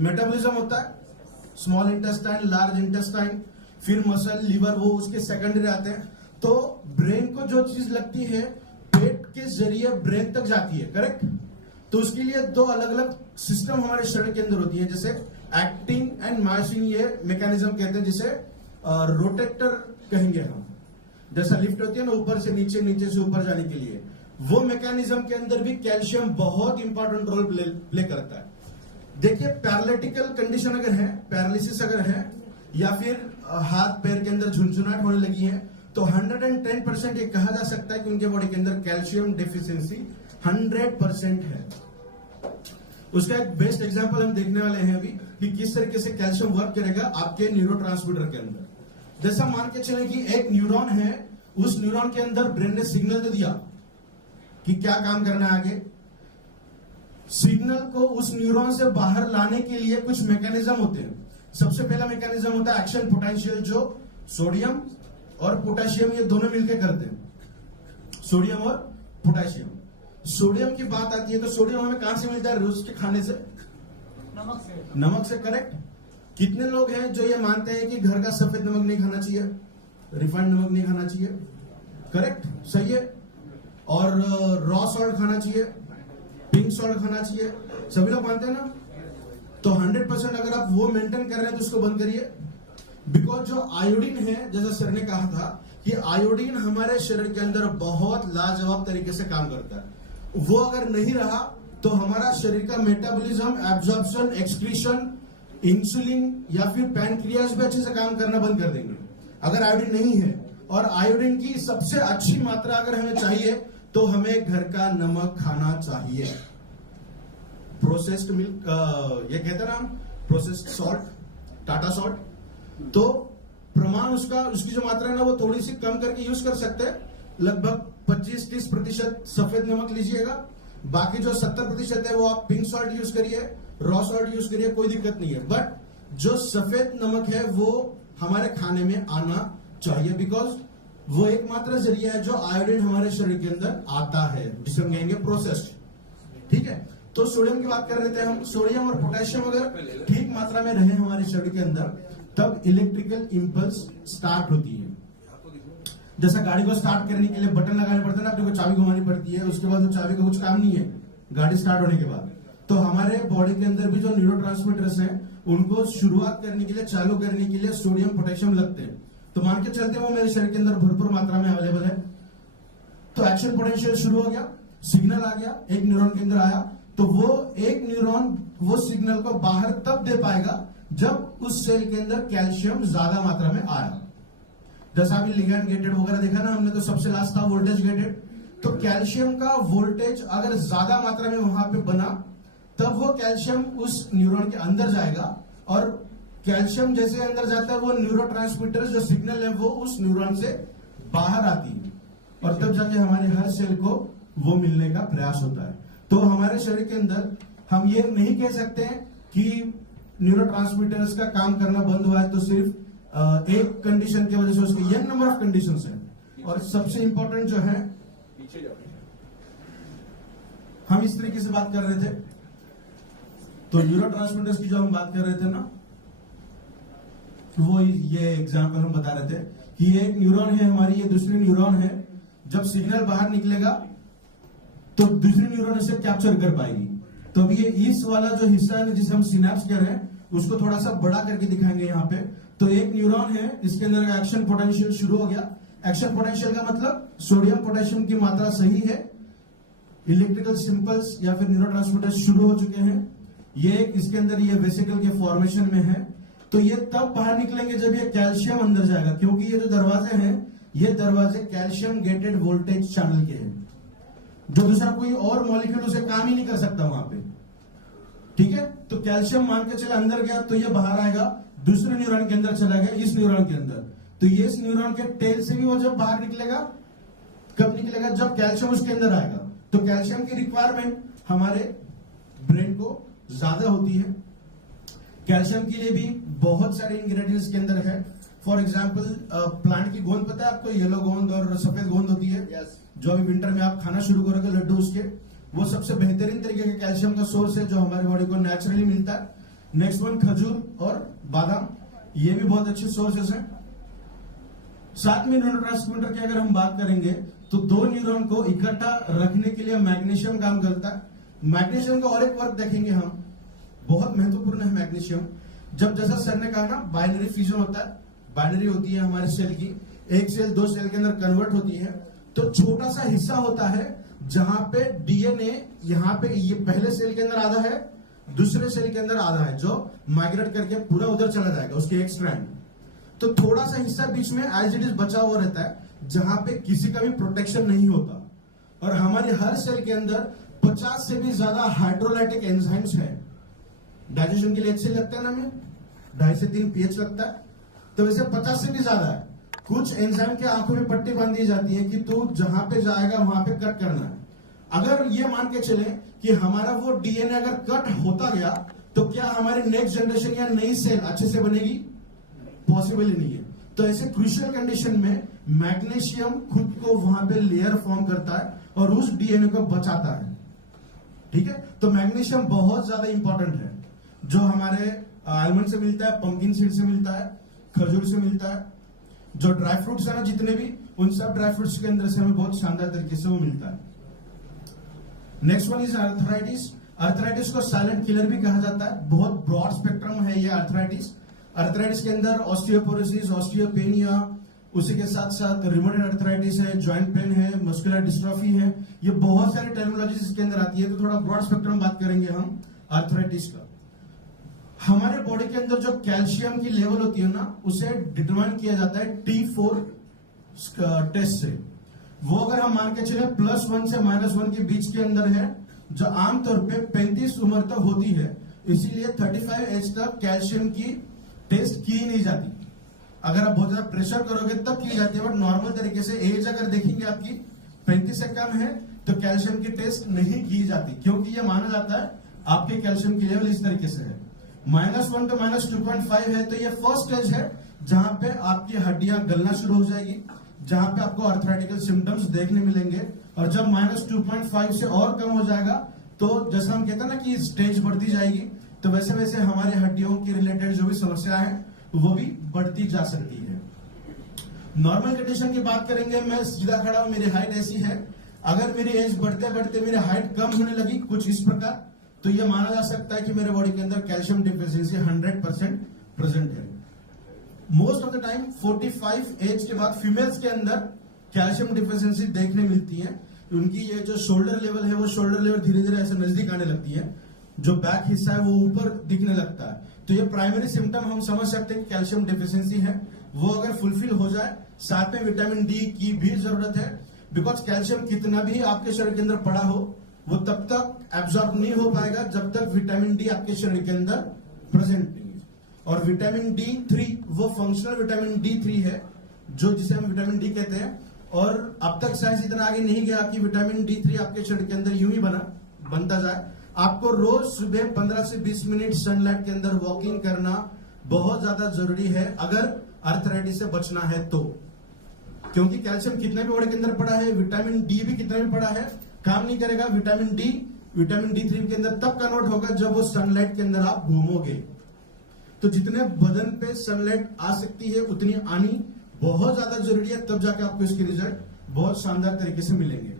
मेटाबॉलिज्म होता है, स्मॉल इंटेस्टाइन, लार्ज इंटेस्टाइन, फिर मसल, लिवर, वो उसके सेकेंडरी आते हैं। तो ब्रेन को जो चीज लगती है पेट के जरिए ब्रेन तक जाती है, करेक्ट। तो उसके लिए दो अलग अलग सिस्टम हमारे शरीर के अंदर होती है, जैसे एक्टिंग एंड मायोसिन, ये मैकेनिज्म कहते हैं, जिसे रोटेटर कहेंगे हम। जैसा लिफ्ट होती है ना ऊपर से नीचे, नीचे से ऊपर जाने के लिए, वो मैकेनिज्म के अंदर भी कैल्शियम बहुत इंपॉर्टेंट रोल प्ले करता है। देखिए पैरालिटिकल कंडीशन अगर है, पैरालिसिस अगर है, या फिर हाथ पैर के अंदर झुनझुनाहट होने लगी है, तो 110% ये कहा जा सकता है कि उनके बॉडी के अंदर कैल्शियम डेफिशिएंसी 100% है। उसका एक बेस्ट एग्जांपल हम देखने वाले हैं अभी कि किस तरीके से कैल्शियम वर्क करेगा आपके न्यूरोट्रांसमीटर के अंदर। जैसा मान के चले कि एक न्यूरॉन है, उस न्यूरॉन के अंदर ब्रेन ने सिग्नल दे दिया कि क्या काम करना है आगे। सिग्नल को उस न्यूरॉन से बाहर लाने के लिए कुछ मैकेनिज्म होते हैं। सबसे पहला मैकेनिज्म होता है एक्शन पोटेंशियल, जो सोडियम और पोटेशियम ये दोनों मिलकर करते हैं, सोडियम और पोटेशियम। सोडियम की बात आती है तो सोडियम हमें कहां से मिलता है? रोज के खाने से, नमक से, करेक्ट। कितने लोग हैं जो ये मानते हैं कि घर का सफेद नमक नहीं खाना चाहिए, रिफाइंड नमक नहीं खाना चाहिए, करेक्ट, सही है। और रॉ सॉल्ट खाना चाहिए, पिंक सॉल्ट खाना चाहिए, सभी लोग मानते हैं ना। तो 100% अगर आप वो मेंटेन कर रहे हैं तो उसको बंद करिए, बिकॉज जो आयोडीन है, जैसा सर ने कहा था कि आयोडीन हमारे शरीर के अंदर बहुत लाजवाब तरीके से काम करता है। वो अगर नहीं रहा तो हमारा शरीर का मेटाबॉलिज्म, एब्जॉर्प्शन, एक्सक्रीशन, इंसुलिन या फिर पैनक्रियाज भी अच्छे से काम करना बंद कर देंगे अगर आयोडीन नहीं है। और आयोडीन की सबसे अच्छी मात्रा अगर हमें चाहिए तो हमें घर का नमक खाना चाहिए। प्रोसेस्ड मिल्क, ये कहते हैं ना हम, प्रोसेस्ड सॉल्ट, टाटा सॉल्ट, तो प्रमाण उसकी जो मात्रा है ना वो थोड़ी सी कम करके यूज कर सकते हैं। लगभग 25-30% सफेद नमक लीजिएगा, बाकी जो 70% है वो आप पिंक सॉल्ट यूज करिए, रॉ सॉल्ट यूज करिए, कोई दिक्कत नहीं है। बट जो सफेद नमक है वो हमारे खाने में आना चाहिए, बिकॉज वो एकमात्र जरिया है जो आयोडीन हमारे शरीर के अंदर आता है, जिसे हम कहेंगे प्रोसेस्ड, ठीक है। तो सोडियम की बात कर रहे थे हम। सोडियम और पोटेशियम अगर ठीक मात्रा में रहे हमारे शरीर के अंदर, तब इलेक्ट्रिकल इंपल्स स्टार्ट होती है। जैसा गाड़ी को स्टार्ट करने के लिए बटन लगाने पड़ते हैं ना, आपको चाबी घुमानी पड़ती है, उसके बाद वो चाबी का कुछ काम नहीं है गाड़ी स्टार्ट होने के बाद। तो हमारे बॉडी के अंदर भी जो न्यूरोट्रांसमीटर्स हैं, उनको शुरुआत करने के लिए, चालू करने के लिए सोडियम पोटेशियम लगते हैं। तो मान के चलते हैं वो मेरे शरीर के अंदर भरपूर मात्रा में अवेलेबल है। तो एक्शन पोटेंशियल शुरू हो गया, सिग्नल आ गया, एक न्यूरॉन के अंदर आया, तो वो एक न्यूरॉन वो सिग्नल को बाहर तब दे पाएगा जब उस सेल के अंदर कैल्शियम ज्यादा मात्रा में आया। जैसा अभी लिगैंड गेटेड वगैरह देखा ना हमने, तो सबसे लास्ट था वोल्टेज गेटेड। तो कैल्शियम का वोल्टेज अगर ज्यादा मात्रा में वहां पे बना, तब वो कैल्शियम उस न्यूरॉन के अंदर जाएगा, और कैल्शियम जैसे अंदर जाता है वो न्यूरोट्रांसमीटर जो सिग्नल है वो उस न्यूरॉन से बाहर आती है, और तब जाके हमारे हर सेल को वो मिलने का प्रयास होता है। तो हमारे शरीर के अंदर हम ये नहीं कह सकते कि न्यूरोट्रांसमीटर्स का काम करना बंद हुआ है तो सिर्फ एक कंडीशन की वजह से, उसके n नंबर ऑफ कंडीशंस हैं। और सबसे इंपॉर्टेंट जो है, हम इस तरीके से बात कर रहे थे, तो न्यूरोट्रांसमीटर्स की जो हम बात कर रहे थे ना, वो ये एग्जांपल हम बता रहे थे कि ये एक न्यूरॉन है हमारी, ये दूसरी न्यूरॉन है। जब सिग्नल बाहर निकलेगा तो दूसरी न्यूरॉन इसे कैप्चर कर पाएगी। तो अभी ये इस वाला जो हिस्सा है जिसे हम सिनेप्स कह रहे हैं, उसको थोड़ा सा बड़ा करके दिखाएंगे यहाँ पे। तो एक न्यूरॉन है, इसके अंदर का एक्शन पोटेंशियल शुरू हो गया। एक्शन पोटेंशियल का मतलब सोडियम पोटेशियम की मात्रा सही है, इलेक्ट्रिकल सिंपल्स या फिर न्यूरोट्रांसमीटर शुरू हो चुके हैं। ये इसके अंदर ये वेसिकल के फॉर्मेशन में है। तो ये तब बाहर निकलेंगे जब ये कैल्शियम अंदर जाएगा, क्योंकि ये जो दरवाजे हैं ये दरवाजे कैल्शियम गेटेड वोल्टेज चैनल के हैं, जो दूसरा कोई और मॉलिक्यूल उसे काम ही नहीं कर सकता वहां पे। ठीक है, तो कैल्शियम मान के चले अंदर गया तो ये बाहर आएगा, दूसरे न्यूरॉन के अंदर चला गया, इस न्यूरॉन के अंदर, तो ये इस न्यूरॉन के टेल से भी वो जब बाहर निकलेगा, कब निकलेगा, जब कैल्शियम उसके अंदर आएगा। तो कैल्शियम की रिक्वायरमेंट हमारे ब्रेन को ज्यादा होती है। कैल्शियम के लिए भी बहुत सारे इंग्रेडिएंट्स के अंदर है। फॉर एग्जाम्पल प्लांट की गोंद पता है आपको, येलो गोंद और सफेद गोंद होती है। जो अभी विंटर में आप खाना शुरू करोगे लड्डू उसके, वो सबसे बेहतरीन तरीके का कैल्शियम का सोर्स है जो हमारे बॉडी को नेचुरली मिलता है। नेक्स्ट वन खजूर और बादाम, ये भी बहुत अच्छे सोर्सेस हैं। साथ में न्यूरोट्रांसमीटर की अगर हम बात करेंगे तो दो न्यूरॉन को इकट्ठा रखने के लिए मैग्नीशियम काम करता है। मैग्नीशियम का और एक वर्क देखेंगे हम, बहुत महत्वपूर्ण है मैग्नीशियम। जब जैसा सर ने कहा ना बाइनरी फ्यूजन होता है, बाइनरी होती है हमारे सेल की, एक सेल दो सेल के अंदर कन्वर्ट होती है, तो छोटा सा हिस्सा होता है जहां पे डीएनए यहाँ पे ये पहले सेल के अंदर आधा है, दूसरे सेल के अंदर आधा है, जो माइग्रेट करके पूरा उधर चला जाएगा उसके एक स्ट्रैंड। तो थोड़ा सा हिस्सा बीच में एज इट इज बचा हुआ रहता है जहां पे किसी का भी प्रोटेक्शन नहीं होता। और हमारे हर सेल के अंदर 50 से भी ज्यादा हाइड्रोलाइटिक एंजाइम्स है। डाइजेशन के लिए अच्छे लगता है ना, हमें 2.5 से 3 pH लगता है, तो वैसे 50 से भी ज्यादा है। कुछ एंजाइम के आंखों में पट्टी बांध दी जाती है कि तू जहां पे जाएगा वहां पे कट करना है। अगर ये मान के चले कि हमारा वो डीएनए अगर कट होता गया तो क्या हमारी नेक्स्ट जनरेशन या नई सेल अच्छे से बनेगी? पॉसिबल ही नहीं है। तो ऐसे क्रूशियल कंडीशन में मैग्नीशियम खुद को वहां पे लेयर फॉर्म करता है और उस डीएनए को बचाता है। ठीक है, तो मैग्नीशियम बहुत ज्यादा इंपॉर्टेंट है, जो हमारे आलमंड से मिलता है, पंपकिन सीड से मिलता है, खजूर से मिलता है, जो ड्राई फ्रूट्स है ना जितने भी, उन सब ड्राई फ्रूट्स के अंदर से हमें बहुत शानदार तरीके से वो मिलता है। Next one is arthritis. Arthritis को साइलेंट किलर भी कहा जाता है। बहुत ब्रॉड स्पेक्ट्रम है ये आर्थराइटिस। आर्थराइटिस के अंदर ऑस्टियोपोरोसिस, ऑस्टियोपेनिया, उसी के साथ साथ रिमोटेड आर्थराइटिस है, जॉइंट पेन है, मस्कुलर डिस्ट्रॉफी है, ये बहुत सारी टर्मिनोलॉजीज इसके अंदर आती है। तो थोड़ा ब्रॉड स्पेक्ट्रम बात करेंगे हम आर्थराइटिस का। हमारे बॉडी के अंदर जो कैल्शियम की लेवल होती है ना, उसे डिटरमाइन किया जाता है T4 टेस्ट से। वो अगर हम मान के चले +1 से -1 के बीच के अंदर है, जो आमतौर पे 35 उम्र तक होती है, इसीलिए 35 एज तक कैल्शियम की टेस्ट की नहीं जाती। अगर आप बहुत ज्यादा प्रेशर करोगे तब की जाती है, बट नॉर्मल तरीके से एज अगर देखेंगे आपकी 35 से कम है तो कैल्शियम की टेस्ट नहीं की जाती, क्योंकि ये माना जाता है आपके कैल्शियम की लेवल इस तरीके से है। -1 to -2.5 है, तो ये फर्स्ट स्टेज है जहां पे आपकी हड्डियां गलना शुरू हो जाएगी, जहां पे आपको आर्थराइटिकल सिम्टम्स देखने मिलेंगे। और जब -2.5 से और कम हो जाएगा तो जैसा हम कहते हैं ना कि स्टेज बढ़ती जाएगी, तो वैसे वैसे हमारे हड्डियों की रिलेटेड जो भी समस्या है वो भी बढ़ती जा सकती है। नॉर्मल कंडीशन की बात करेंगे, मैं सीधा खड़ा हूं, मेरी हाइट ऐसी है, अगर मेरी एज बढ़ते बढ़ते मेरी हाइट कम होने लगी कुछ इस प्रकार, तो ये माना जा सकता है कि मेरे बॉडी के अंदर कैल्शियम डिफिशियंसी 100% प्रेजेंट है। Most of the time 45 age के बाद फीमेल्स के अंदर कैल्शियम डिफिशियंसी देखने मिलती है। उनकी ये जो शोल्डर लेवल है, वो शोल्डर लेवल धीरे धीरे ऐसे नजदीक आने लगती है, जो बैक हिस्सा है वो ऊपर दिखने लगता है। तो ये प्राइमरी सिम्टम हम समझ सकते हैं कि कैल्शियम डिफिशियंसी है। वो अगर फुलफिल हो जाए, साथ में विटामिन डी की भी जरूरत है, बिकॉज कैल्शियम कितना भी आपके शरीर के अंदर पड़ा हो वो तब तक एब्जॉर्ब नहीं हो पाएगा जब तक विटामिन डी आपके शरीर के अंदर प्रेजेंट नहीं है। और विटामिन D3 वो फंक्शनल विटामिन D3 है, जो जिसे हम विटामिन डी कहते हैं। और अब तक साइंस इतना आगे नहीं गया कि विटामिन D3 आपके शरीर के अंदर यूं ही बनता जाए। आपको रोज सुबह 15 से 20 मिनट सनलाइट के अंदर वॉकिंग करना बहुत ज्यादा जरूरी है अगर आर्थराइटिस से बचना है तो, क्योंकि कैल्शियम कितना भी बॉडी के अंदर पड़ा है, विटामिन डी भी कितना भी पड़ा है, काम नहीं करेगा। विटामिन D3 के अंदर तब कन्वर्ट होगा जब वो सनलाइट के अंदर आप घूमोगे। तो जितने बदन पे सनलाइट आ सकती है उतनी आनी बहुत ज्यादा जरूरी है, तब जाके आपको इसके रिजल्ट बहुत शानदार तरीके से मिलेंगे।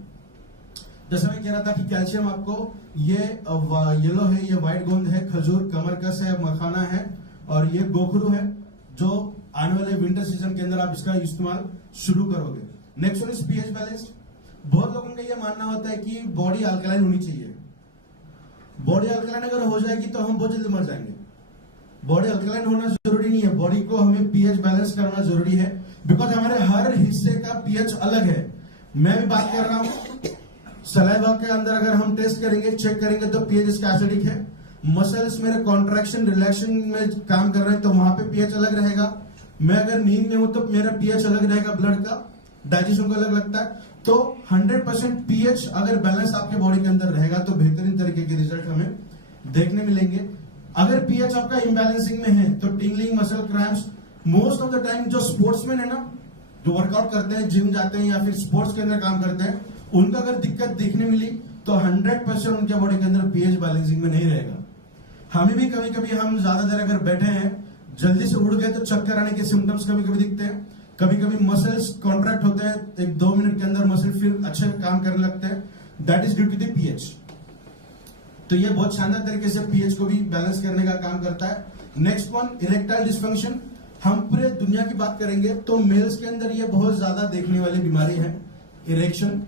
जैसा मैं कह रहा था कि कैल्शियम आपको ये येलो है, ये व्हाइट गोंद है, खजूर, कमरकस है, मखाना है और ये गोखरू है, जो आने वाले विंटर सीजन के अंदर आप इसका इस्तेमाल शुरू करोगे। Next one is pH balanced. बहुत लोगों का ये मानना होता है कि बॉडी अल्कलाइन होनी चाहिए। बॉडी अल्कलाइन अगर हो जाएगी तो हम बहुत जल्दी मर जाएंगे। बॉडी अल्कलाइन होना जरूरी नहीं है, बॉडी को हमें पीएच बैलेंस करना जरूरी है, बिकॉज हमारे हर हिस्से का पीएच अलग है। मैं भी बात कर रहा हूं, सलाइवा के अंदर अगर हम टेस्ट करेंगे, चेक करेंगे तो पीएच इसका एसिडिक है। मसल्स मेरे कॉन्ट्रैक्शन रिलैक्शन में काम कर रहे हैं तो वहां पे पीएच अलग रहेगा। मैं अगर नींद में हूं तो मेरा पीएच अलग रहेगा, ब्लड का, डाइजेशन को अलग लगता है। तो 100% पीएच अगर बैलेंस आपके बॉडी के अंदर रहेगा तो बेहतरीन तरीके के रिजल्ट हमें देखने मिलेंगे। अगर पीएच आपका इम्बैलेंसिंग में है तो tingling, muscle cramps, most of the time जो स्पोर्ट्समैन है ना, जो वर्कआउट करते हैं, जिम जाते हैं या फिर स्पोर्ट्स के अंदर काम करते हैं, उनका अगर दिक्कत देखने मिली तो 100% उनके बॉडी के अंदर पीएच बैलेंसिंग में नहीं रहेगा। हमें भी कभी कभी हम ज्यादा देर अगर बैठे हैं, जल्दी से उड़ गए तो चक्कर आने के सिम्टम्स कभी कभी दिखते हैं। कभी कभी मसल्स कॉन्ट्रैक्ट होते हैं, 1-2 मिनट के अंदर मसल फिर अच्छे काम करने लगते हैं। That is due to the pH. तो ये बहुत शानदार तरीके से पीएच को भी बैलेंस करने का काम करता है। Next one, erectile dysfunction. हम पूरे दुनिया की बात करेंगे तो मेल्स के अंदर ये बहुत ज्यादा देखने वाली बीमारी है, erection,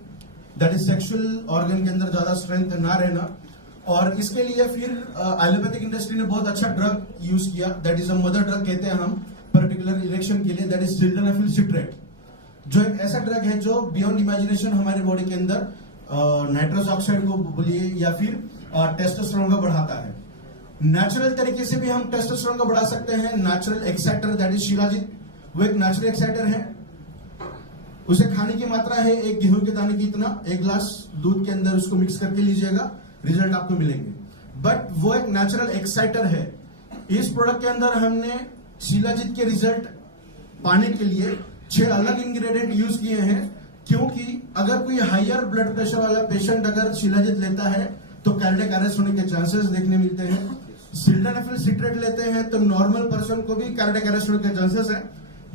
that is sexual organ के अंदर ज्यादा स्ट्रेंथ ना रहना। और इसके लिए फिर एलोपैथिक इंडस्ट्री ने बहुत अच्छा ड्रग यूज किया, that is a mother drug कहते हैं हम पर्टिकुलर इरेक्शन के लिए, दैट इज सिल्डेनाफिल सिट्रेट, जो एक ऐसा ड्रग है जो बियॉन्ड इमेजिनेशन हमारे बॉडी के अंदर नाइट्रस ऑक्साइड को बोलिए या फिर टेस्टोस्टेरोन को बढ़ाता है। नेचुरल तरीके से भी हम टेस्टोस्टेरोन को बढ़ा सकते हैं। Natural exciter that is shilajit, वो एक नेचुरल एक्साइटर है। उसे खाने की मात्रा है 1 गेहूं के दाने की इतना, 1 ग्लास दूध के अंदर उसको मिक्स करके लीजिएगा, रिजल्ट आपको मिलेंगे। बट वो एक नेचुरल एक्साइटर है। इस प्रोडक्ट के अंदर हमने शिलाजीत के रिजल्ट पाने के लिए 6 अलग इंग्रेडिएंट यूज किए हैं, क्योंकि अगर कोई हायर ब्लड प्रेशर वाला पेशेंट अगर शिलाजीत लेता है तो कार्डियक अरेस्ट होने के चांसेस देखने मिलते हैं। सिल्डेनाफिल सिट्रेट लेते हैं तो नॉर्मल पर्सन को भी कार्डियक अरेस्ट होने के चांसेस है।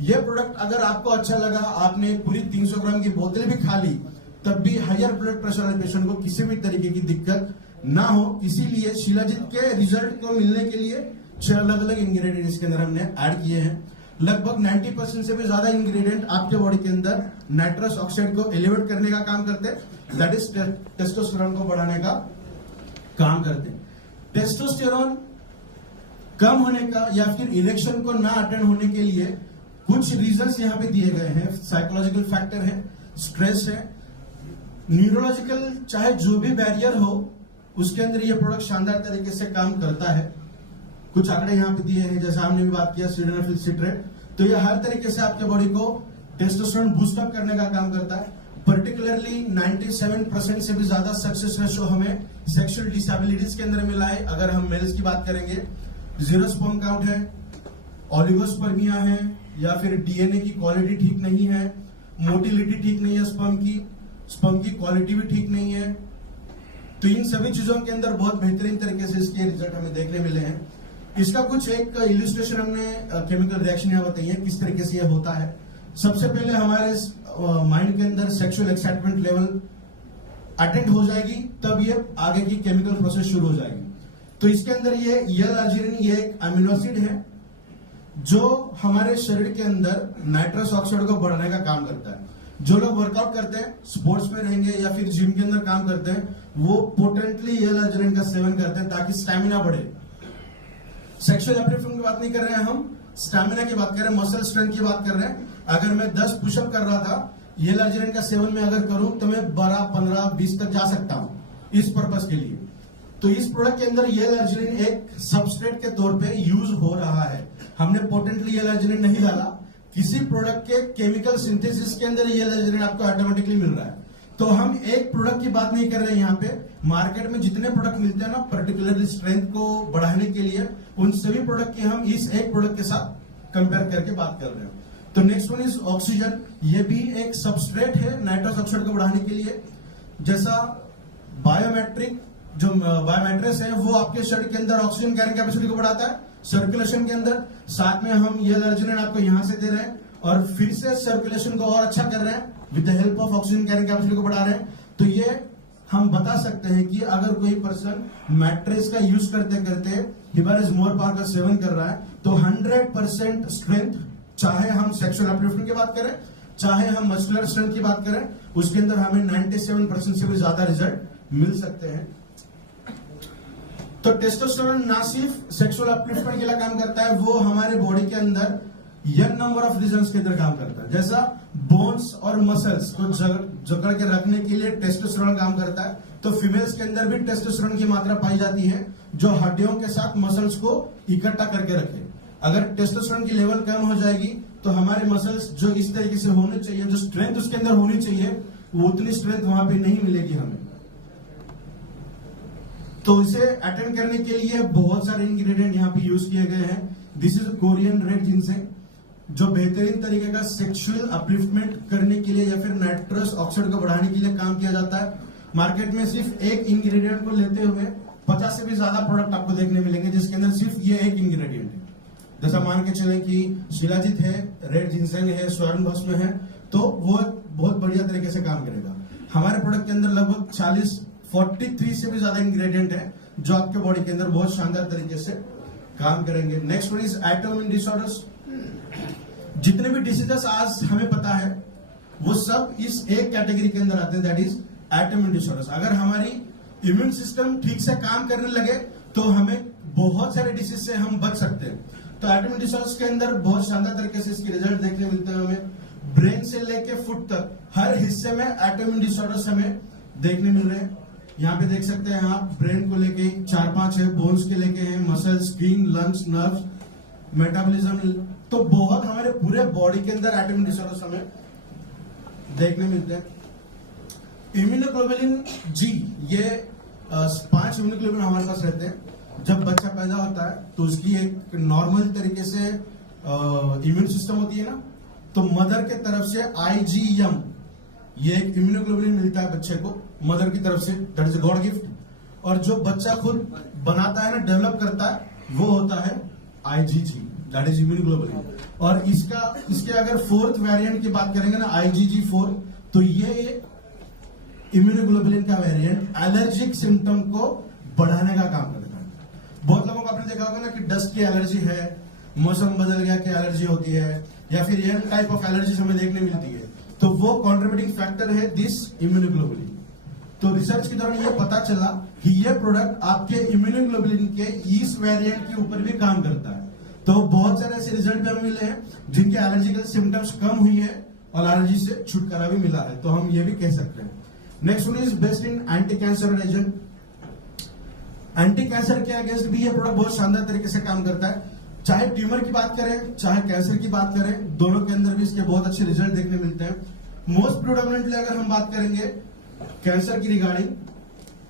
ये प्रोडक्ट अगर आपको अच्छा लगा, आपने पूरी 300 ग्राम की बोतल भी खा ली, तब भी हायर ब्लड प्रेशर वाले पेशेंट को किसी भी तरीके की दिक्कत ना हो, इसीलिए शिलाजीत के रिजल्ट को मिलने के लिए 6 अलग अलग इंग्रेडिएंट इसके अंदर हमने ऐड किए हैं। लगभग 90% से भी ज्यादा इंग्रेडिएंट आपके बॉडी के अंदर नाइट्रस ऑक्साइड को एलिवेट करने का काम करते हैं, दैट इज टेस्टोस्टेरोन को बढ़ाने का काम करते हैं। टेस्टोस्टेरोन कम होने का या फिर इरेक्शन को ना अटेंड होने के लिए कुछ रीजंस यहां पे दिए गए हैं। साइकोलॉजिकल फैक्टर है, स्ट्रेस है, न्यूरोलॉजिकल, चाहे जो भी बैरियर हो उसके अंदर ये प्रोडक्ट शानदार तरीके से काम करता है। कुछ आंकड़े यहां पे दिए हैं, जैसा हमने भी बात किया सिल्डेनाफिल सिट्रेट, तो ये हर तरीके से आपके बॉडी को टेस्टोस्टेरोन बूस्ट अप करने का काम करता है। पर्टिकुलरली 97% से भी ज्यादा सक्सेस रेशो हमें सेक्सुअल डिसेबिलिटीज के अंदर मिला है। अगर हम मेल्स की बात करेंगे, 0 स्पर्म काउंट है, ओलिगोस्पर्मिया है, या फिर डीएनए की क्वालिटी ठीक नहीं है, मोटिलिटी ठीक नहीं है, स्पर्म की क्वालिटी भी ठीक नहीं है। तो इन सभी चीजों के अंदर बहुत बेहतरीन तरीके से इसके रिजल्ट हमें देखने मिले हैं। इसका कुछ एक इलिस्ट्रेशन हमने केमिकल रिएक्शन यहाँ बताई है किस तरीके से यह होता है। सबसे पहले हमारे माइंड के अंदर सेक्सुअल एक्साइटमेंट लेवल अटेंड हो जाएगी, तब ये आगे की केमिकल प्रोसेस शुरू हो जाएगी। तो इसके अंदर ये L-अर्जिनिन, ये एक अमीनो एसिड है जो हमारे शरीर के अंदर नाइट्रस ऑक्साइड को बढ़ाने का काम करता है। जो लोग वर्कआउट करते हैं, स्पोर्ट्स में रहेंगे या फिर जिम के अंदर काम करते हैं, वो पोटेंटली L-अर्जिनिन का सेवन करते हैं ताकि स्टैमिना बढ़े। सेक्सुअल एप्टीट्यूड की बात नहीं कर रहे हैं हम, स्टैमिना की बात कर रहे हैं, मसल स्ट्रेंथ की बात कर रहे हैं। अगर मैं 10 पुशअप कर रहा था, L-अर्जिनिन का सेवन में अगर करूं तो मैं 12, 15, 20 तक जा सकता हूं इस पर्पस के लिए। तो इस प्रोडक्ट के अंदर L-अर्जिनिन एक सबस्ट्रेट के तौर पे यूज हो रहा है। हमने पोटेंटली L-अर्जिनिन नहीं डाला, किसी प्रोडक्ट के केमिकल सिंथेसिस के अंदर L-अर्जिनिन आपको ऑटोमेटिकली मिल रहा है। तो हम एक प्रोडक्ट की बात नहीं कर रहे हैं यहाँ पे, मार्केट में जितने प्रोडक्ट मिलते हैं ना पर्टिकुलरली स्ट्रेंथ को बढ़ाने के लिए, उन सभी प्रोडक्ट की हम इस एक प्रोडक्ट के साथ कंपेयर करके बात कर रहे हैं। तो नेक्स्ट वन इज ऑक्सीजन, ये भी एक सबस्ट्रेट है नाइट्रस ऑक्साइड को बढ़ाने के लिए। जैसा बायोमेट्रिक जो बायोमेट्रिक्स है वो आपके शरीर के अंदर ऑक्सीजन कैरिंग कैपेसिटी को बढ़ाता है सर्कुलेशन के अंदर, साथ में हम L-अर्जिनिन आपको यहां से दे रहे हैं और फिर से सर्कुलेशन को और अच्छा कर रहे हैं with the help of oxygen carrying capacity को बढ़ा रहे हैं। तो ये हम बता सकते हैं कि अगर कोई पर्सन मैट्रेस का यूज करते करते हिबारिस मोर पावर का सेवन कर रहा है तो 100% स्ट्रेंथ, चाहे हम सेक्सुअल एप्टीट्यूड की बात करें, चाहे हम मस्कुलर स्ट्रेंथ की बात करें, उसके अंदर हमें 97% से भी ज्यादा रिजल्ट मिल सकते हैं। तो टेस्टोस्टेरोन ना सिर्फ सेक्सुअल अपलिफ्टमेंट के लिए काम करता है, वो हमारे बॉडी के अंदर यंग नंबर ऑफ रीजन्स के अंदर काम करता है। जैसा बोन्स और मसल्स को जकड़ के रखने के लिए टेस्टोस्टेरोन काम करता है, तो फीमेल्स के अंदर भी टेस्टोस्टेरोन की मात्रा पाई जाती है जो हड्डियों के साथ मसल्स को इकट्ठा करके रखे। अगर टेस्टोस्टेरोन की लेवल कम हो जाएगी तो हमारे मसल्स जो इस तरीके से होने चाहिए, जो स्ट्रेंथ उसके अंदर होनी चाहिए, वो उतनी स्ट्रेंथ वहां पे नहीं मिलेगी हमें। तो इसे अटेंड करने के लिए बहुत सारे इंग्रेडिएंट यहाँ पे यूज किए गए हैं। This is Korean red ginseng, जो बेहतरीन तरीके का सेक्सुअल अपलिफ्टमेंट करने के लिए या फिर नाइट्रस ऑक्साइड को बढ़ाने के लिए काम किया जाता है। मार्केट में सिर्फ एक इंग्रेडिएंट को लेते हुए 50 से भी ज्यादा प्रोडक्ट आपको देखने मिलेंगे जिसके अंदर सिर्फ ये एक इंग्रेडिएंट है। जैसा मान के चले कि शिलाजीत है, रेड जिनसेंग है, स्वर्ण भस्म है, तो वो बहुत बढ़िया तरीके से काम करेगा। हमारे प्रोडक्ट के अंदर लगभग 43 से भी ज्यादा इंग्रेडिएंट है जो आपके बॉडी के अंदर बहुत शानदार तरीके से काम करेंगे। Next one is autoimmune disorders. जितने भी डिसीजेस आज हमें पता है वो सब इस एक कैटेगरी के अंदर आते हैं, दैट इज ऑटोइम्यून डिसऑर्डर्स। अगर हमारी इम्यून सिस्टम ठीक से काम करने लगे तो हमें बहुत सारे डिसीज से हम बच सकते हैं। तो ऑटोइम्यून डिसऑर्डर्स के अंदर बहुत शानदार तरीके से इसके रिजल्ट देखने मिलते हैं हमें। ब्रेन से लेके फुट तक हर हिस्से में ऑटोइम्यून डिसऑर्डर्स हमें देखने मिल रहे हैं। यहाँ पे देख सकते हैं आप, ब्रेन को लेके 4-5 है, बोन्स के लेके हैं, muscle, skin, lungs, nerves, metabolism, तो बहुत हमारे पूरे बॉडी के अंदर ऑटोइम्यून डिसऑर्डर्स हमें देखने मिलते हैं। इम्यूनोग्लोबुलिन जी, ये 5 इम्यूनोग्लोबुलिन हमारे पास रहते हैं। जब बच्चा पैदा होता है तो उसकी एक नॉर्मल तरीके से इम्यून सिस्टम होती है ना, तो मदर के तरफ से IgM ये एक इम्यूनोग्लोबुलिन मिलता है बच्चे को मदर की तरफ से, that is a God gift. और जो बच्चा खुद बनाता है ना, डेवलप करता है, वो होता है IgG, दैट इज इम्यूनोग्लोबुलिन। और इसके अगर 4th वेरिएंट की बात करेंगे ना, IgG4, तो ये इम्यूनोग्लोबुलिन का वेरिएंट एलर्जिक सिम्टम को बढ़ाने का काम करता है। बहुत लोगों को आपने देखा होगा ना कि डस्ट की एलर्जी है, मौसम बदल गया की एलर्जी होती है, या फिर ये टाइप ऑफ एलर्जी हमें देखने मिलती है, तो वो कॉन्ट्रीब्यूटिंग फैक्टर है दिस इम्यूनोग्लोबुलिन। तो रिसर्च के दौरान ये पता चला कि ये प्रोडक्ट आपके इम्यूनोग्लोबुलिन के इस वेरिएंट के ऊपर भी काम करता है। तो बहुत सारे ऐसे रिजल्ट भी हमें मिले हैं जिनके एलर्जिकल सिम्टम्स कम हुई है और एलर्जी से छुटकारा भी मिला है, तो हम ये भी कह सकते हैं। Next one is best in anti cancer agent. Anti cancer के अगेंस्ट भी ये प्रोडक्ट बहुत शानदार तरीके से काम करता है। चाहे ट्यूमर की बात करें, चाहे कैंसर की बात करें, दोनों के अंदर भी इसके बहुत अच्छे रिजल्ट देखने मिलते हैं। मोस्ट प्रोडोमिनेंटली अगर हम बात करेंगे कैंसर की रिगार्डिंग,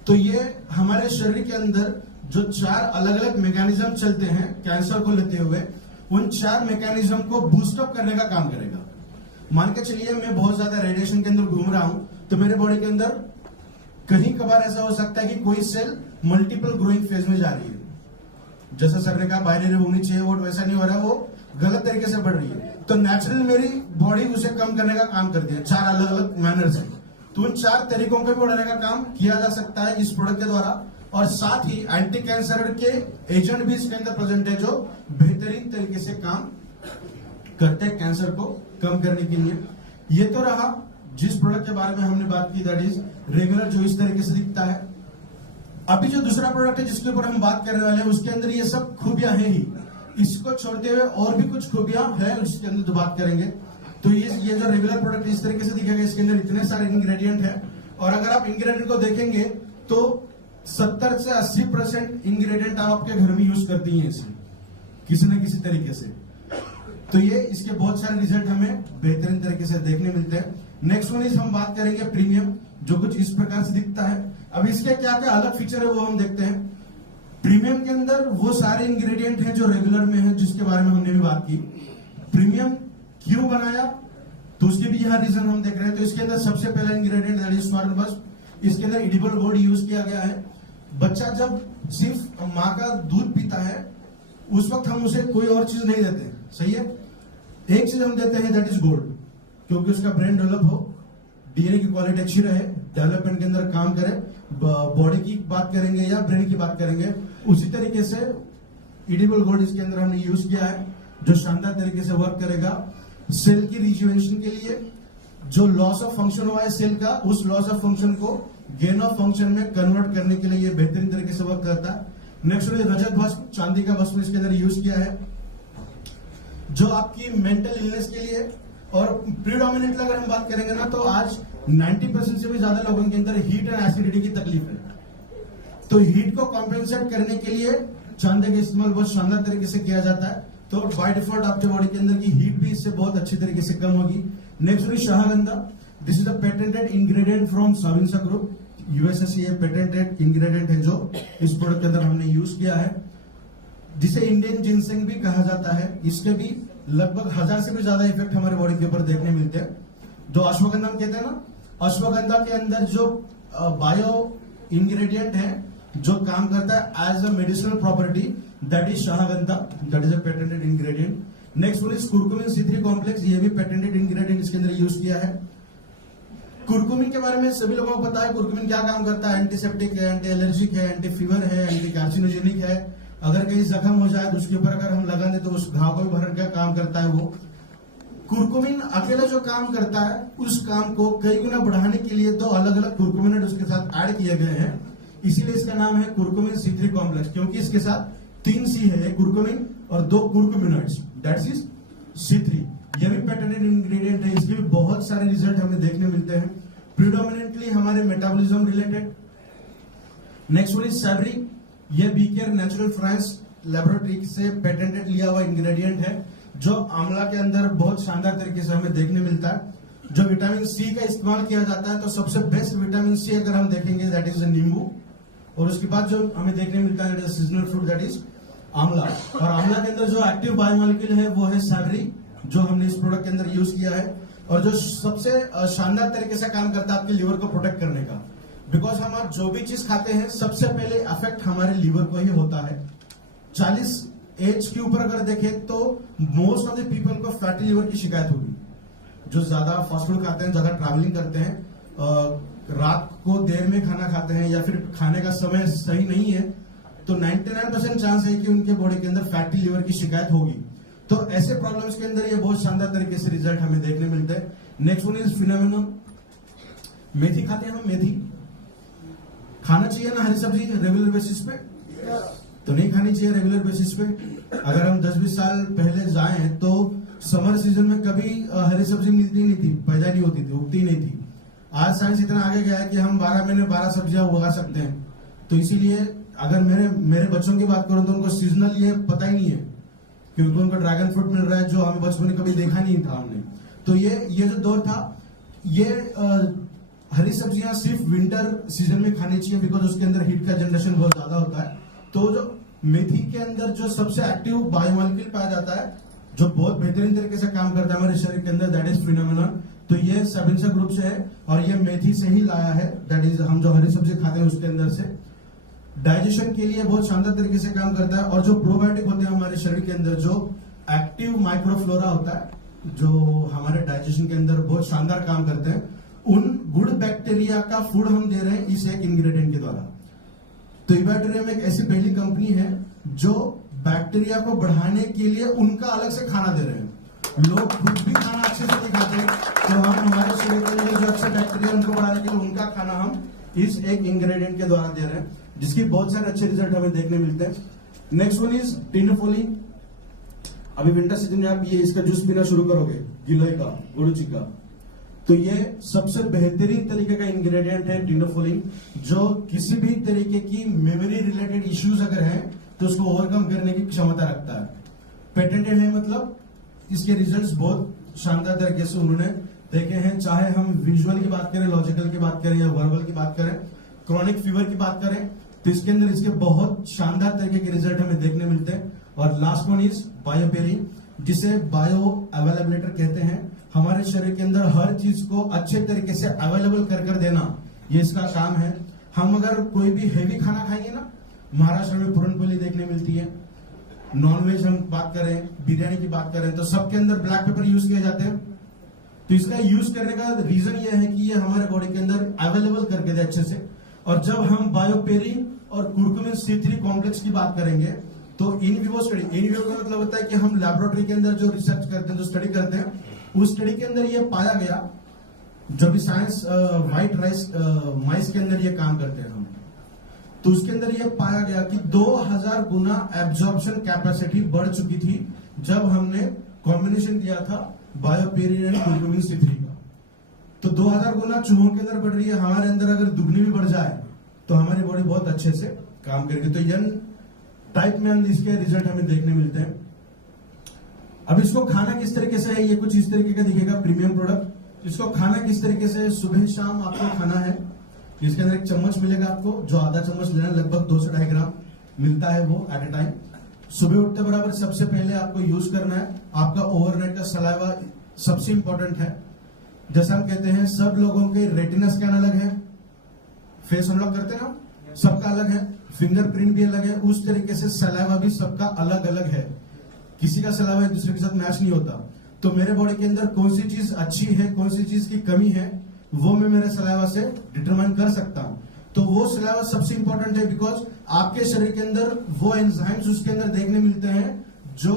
तो ये हमारे शरीर के अंदर जो 4 अलग अलग मैकेनिज्म चलते हैं कैंसर को लेते हुए, उन 4 मैकेनिज्म को बूस्टअप करने का काम करेगा। मान के चलिए मैं बहुत ज्यादा रेडिएशन के अंदर घूम रहा हूं, तो मेरे बॉडी के अंदर कहीं कभार ऐसा हो सकता है कि कोई सेल मल्टीपल ग्रोइंग फेज में जा रही है। जैसा सर ने कहा बाइनरी होनी चाहिए, वो वैसा नहीं हो रहा, वो गलत तरीके से बढ़ रही है। तो नेचुरल मेरी बॉडी उसे कम करने का काम करती है 4 अलग अलग मैनर से। तो उन 4 तरीकों को भी बढ़ाने का काम किया जा सकता है इस प्रोडक्ट के द्वारा। और साथ ही एंटी कैंसर के एजेंट भी इसके अंदर प्रेजेंट है जो बेहतरीन तरीके से काम करते हैं कैंसर को कम करने के लिए। ये तो रहा जिस प्रोडक्ट के बारे में हमने बात की, दैट इज रेगुलर, जो इस तरीके से दिखता है। अभी जो दूसरा प्रोडक्ट है जिसके ऊपर हम बात करने वाले हैं, उसके अंदर ये सब खूबियां हैं ही। इसको छोड़ते हुए और भी कुछ खूबियां है उसके अंदर जो बात करेंगे। तो ये जो रेगुलर प्रोडक्ट इस तरीके से दिखेगा, इसके अंदर इतने सारे इंग्रेडिएंट है, और अगर आप इंग्रेडिएंट को देखेंगे तो 70 से 80% इंग्रेडिएंट आप आपके घर में यूज करती हैं इसे किसी न किसी तरीके से। तो ये इसके बहुत सारे रिजल्ट हमें बेहतरीन तरीके से देखने मिलते हैं। नेक्स्ट वन इज हम बात करेंगे प्रीमियम, जो कुछ इस प्रकार से दिखता है। अब इसके क्या क्या अलग फीचर है वो हम देखते हैं। प्रीमियम के अंदर वो सारे इंग्रेडिएंट हैं जो रेगुलर में है, जिसके बारे में हमने भी बात की। प्रीमियम क्यों बनाया, तो उसके भी यहाँ रीजन हम देख रहे हैं। तो इसके अंदर सबसे पहला इंग्रेडिएंट दैट इज स्वर्ण भस्म। इसके अंदर एडिबल वुड यूज किया गया है। बच्चा जब सिर्फ माँ का दूध पीता है उस वक्त हम उसे कोई और चीज नहीं देते, सही है। एक चीज हम देते हैं दैट इज गोल्ड, क्योंकि उसका ब्रेन डेवलप हो, डीएनए की क्वालिटी अच्छी रहे, डेवलपमेंट के अंदर काम करे। बॉडी की बात करेंगे या ब्रेन की बात करेंगे, उसी तरीके से एडिबल गोल्ड इसके अंदर हमने यूज किया है, जो शानदार तरीके से वर्क करेगा सेल की रिजुवेनेशन के लिए। जो लॉस ऑफ फंक्शन हुआ है सेल का, उस लॉस ऑफ फंक्शन को गेन ऑफ फंक्शन में कन्वर्ट करने के लिए ये बेहतरीन तरीके से वर्क करता है। नेक्स्ट रजत भस्म, चांदी का भस्म इसके अंदर यूज किया है, जो आपकी मेंटल इलनेस के लिए। और प्रीडोमिनेंटली अगर हम बात करेंगे ना, तो आज 90% से भी ज्यादा लोगों के अंदर हीट एंड एसिडिटी की तकलीफ है। तो हीट को कॉम्पेंसेट करने के लिए चांदी का इस्तेमाल बहुत शानदार तरीके से किया जाता है। तो बाय डिफॉल्ट आपके बॉडी के अंदर की हीट भी इससे बहुत अच्छी तरीके से कम होगी। Next Shagandha, this is the patented ingredient from Sabinsa group, USA से ये पेटेंटेड इंग्रेडिएंट है जो इस प्रोडक्ट के अंदर हमने यूज किया है, जिसे इंडियन जिनसेंग भी कहा जाता है। इसके भी लगभग 1000 से भी ज्यादा इफेक्ट हमारे बॉडी के ऊपर देखने मिलते हैं। जो अश्वगंधा कहते हैं ना, अश्वगंधा के अंदर जो बायो इंग्रेडिएंट है जो काम करता है as a medicinal property, that is Shagandha, that is a patented ingredient. Next one is curcumin C3 complex, ये भी पेटेंटेड इंग्रेडिएंट इसके अंदर यूज किया है। कुरकुमिन के बारे में सभी लोगों को पता है, कुरकुमिन क्या काम करता है, एंटीसेप्टिक है, एंटी एलर्जिक है, एंटी फीवर है, एंटी कार्सिनोजेनिक है। अगर कहीं जख्म हो जाए तो उसके ऊपर अगर हम लगा दें तो उस घाव को भी भरने का काम करता है वो। कुरकुमिन अकेला जो काम करता है उस काम को कई गुना बढ़ाने के लिए 2 अलग अलग कुरकुमिन उसके साथ ऐड किए गए हैं, इसीलिए इसका नाम है कुरकुमिन C3 कॉम्प्लेक्स, क्योंकि इसके साथ 3 C है, कुरकुमिन और 2 कुरकुमिनॉइड्स, दैट्स इज C3। ये भी पेटेंटेड इंग्रेडिएंट है, इसके भी बहुत सारे रिजल्ट हमें देखने मिलते हैं, प्रीडोमिनेंटली हमारे metabolism related. Next one is Saberry, ये बीकेयर नेचुरल फ्रांस लेबोरेटरी से पेटेंटेड लिया हुआ इंग्रेडिएंट है, जो आंवला के अंदर बहुत शानदार तरीके से हमें देखने मिलता है। जो विटामिन C का इस्तेमाल किया जाता है, तो सबसे बेस्ट विटामिन C अगर हम देखेंगे दैट इज नींबू, और उसके बाद जो हमें देखने मिलता है that is seasonal fruit, that is आंवला। और आंवला के अंदर जो एक्टिव बायोमोलिक्यूल है वो है सैवरी, जो हमने इस प्रोडक्ट के अंदर यूज किया है, और जो सबसे शानदार तरीके से काम करता है आपके लिवर को प्रोटेक्ट करने का। बिकॉज हम आज जो भी चीज खाते हैं सबसे पहले अफेक्ट हमारे लिवर को ही होता है। 40 एज के ऊपर अगर देखें तो मोस्ट ऑफ द पीपल को फैटी लिवर की शिकायत होगी, जो ज्यादा फास्ट फूड खाते हैं, ज्यादा ट्रैवलिंग करते हैं, रात को देर में खाना खाते हैं, या फिर खाने का समय सही नहीं है, तो 99% चांस है कि उनके बॉडी के अंदर फैटी लिवर की शिकायत होगी। तो ऐसे प्रॉब्लम्स के अंदर ये बहुत शानदार तरीके से रिजल्ट हमें देखने मिलते हैं। नेक्स्ट वन इज फिनोमेनन, मेथी खाते हैं हम, मेथी खाना चाहिए ना हरी सब्जी रेगुलर बेसिस पे? तो नहीं खानी चाहिए रेगुलर बेसिस पे। अगर हम 10-20 साल पहले जाएं तो समर सीजन में कभी हरी सब्जी मिलती नहीं थी, पैदा नहीं होती थी, उगती नहीं थी। आज साइंस इतना आगे गया है कि हम 12 महीने 12 सब्जियां उगा सकते हैं। तो इसीलिए अगर मेरे बच्चों की बात करूं तो उनको सीजनल ये पता ही नहीं है, क्योंकि उनको ड्रैगन फ्रूट मिल रहा है जो हमें बचपन में कभी देखा नहीं था हमने। तो ये जो दौर था, ये हरी सब्जियां सिर्फ विंटर सीजन में खानी चाहिए, बिकॉज उसके अंदर हीट का जनरेशन बहुत ज्यादा होता है। तो जो मेथी के अंदर जो सबसे एक्टिव बायोमोलिक्यूल पाया जाता है, जो बहुत बेहतरीन तरीके से काम करता है हमारे शरीर के अंदर, दैट इज फिनोमेनन। तो ये साविंसा ग्रुप से है और ये मेथी से ही लाया है, दैट इज हम जो हरी सब्जी खाते हैं उसके अंदर से। डाइजेशन के लिए बहुत शानदार तरीके से काम करता है, और जो प्रोबायोटिक होते हैं हमारे शरीर के अंदर, जो एक्टिव माइक्रोफ्लोरा होता है, जो हमारे डाइजेशन के अंदर बहुत शानदार काम करते हैं, उन गुड बैक्टीरिया का फूड हम दे रहे हैं इस एक इंग्रेडिएंट के द्वारा। तो इबैक्टीरियम एक ऐसी पहली कंपनी है जो बैक्टीरिया को बढ़ाने के लिए उनका अलग से खाना दे रहे हैं। लोग खुद भी खाना अच्छे से नहीं खाते, तो हम हमारे शरीर के अंदर जो अच्छे बैक्टीरिया उनको बढ़ाने के लिए उनका खाना हम इस एक इंग्रेडिएंट के द्वारा दे रहे हैं, जिसकी बहुत सारे अच्छे रिजल्ट हमें देखने मिलते हैं। Next one is Tinofolin. अभी विंटर सीजन में आप ये इसका जूस पीना शुरू करोगे, गिलोय का, गुड़ची का, तो ये सबसे बेहतरीन तरीके का इंग्रेडिएंट है टिनोफोलिन, जो किसी भी तरीके की मेमोरी रिलेटेड इश्यूज अगर है तो उसको ओवरकम करने की क्षमता रखता है। पेटेंटेड है, मतलब इसके रिजल्ट्स बहुत शानदार तरीके से उन्होंने देखे हैं, चाहे हम विजुअल की बात करें, लॉजिकल की बात करें, या वर्बल की बात करें, क्रॉनिक फीवर की बात करें, तो इसके अंदर इसके बहुत शानदार तरीके के रिजल्ट हमें देखने मिलते हैं। और लास्ट वन इज बायोपेरिन, जिसे बायो अवेलेबलेटर कहते हैं। हमारे शरीर के अंदर हर चीज को अच्छे तरीके से अवेलेबल कर देना, ये इसका काम है। हम अगर कोई भी हेवी खाना खाएंगे ना, महाराष्ट्र में पूरनपोली देखने मिलती है, नॉनवेज हम बात करें, बिरयानी की बात करें, तो सबके अंदर ब्लैक पेपर यूज किए जाते हैं। तो इसका यूज करने का रीजन ये है कि ये हमारे बॉडी के अंदर अवेलेबल करके दे अच्छे से। और जब हम बायोपेरिन और कुरकुमिन C3 कॉम्प्लेक्स की बात करेंगे, तो in vivo study, in vivo का मतलब होता है कि हम लैबोरेटरी के अंदर जो रिसर्च करते हैं, जो स्टडी करते हैं, उस स्टडी के अंदर ये पाया गया, जब भी साइंस व्हाइट राइस माइस के अंदर ये काम करते हैं हम, तो उसके अंदर यह पाया गया कि 2000 गुना एब्जॉर्प्शन कैपेसिटी बढ़ चुकी थी जब हमने कॉम्बिनेशन दिया था बायोपेरिन एंड कुर्कुमिन C3 का। तो 2000 गुना चूहों के अंदर बढ़ रही है, हमारे अंदर अगर दुगनी भी बढ़ जाए तो हमारी बॉडी बहुत अच्छे से काम करेगी। तो यंग टाइप में हम इसके रिजल्ट हमें देखने मिलते हैं। अब इसको खाना किस तरीके से है, ये कुछ इस तरीके का दिखेगा प्रीमियम प्रोडक्ट। इसको खाना किस तरीके से, सुबह शाम आपको खाना है। इसके अंदर एक चम्मच मिलेगा आपको, जो आधा चम्मच लेना, लगभग 2 से 2.5 ग्राम मिलता है वो एट ए टाइम। सुबह उठते बराबर सबसे पहले आपको यूज करना है। आपका ओवरनाइट का सलाइवा सबसे इंपॉर्टेंट है। जैसा हम कहते हैं सब लोगों के रेटिना स्कैन अलग है, फेस अनलॉक करते हैं ना, सबका अलग है, फिंगरप्रिंट भी अलग है, उस तरीके से सलाइवा भी सबका अलग अलग है। किसी का सलाइवा एक दूसरे के साथ मैच नहीं होता। तो मेरे बॉडी के अंदर कौन सी चीज अच्छी है, कौन सी चीज की कमी है, वो मैं मेरे सलाइवा से डिटरमाइन कर सकता हूं। तो वो सलाइवा सबसे इंपॉर्टेंट है, बिकॉज आपके शरीर के अंदर वो एंजाइम्स उसके अंदर देखने मिलते हैं जो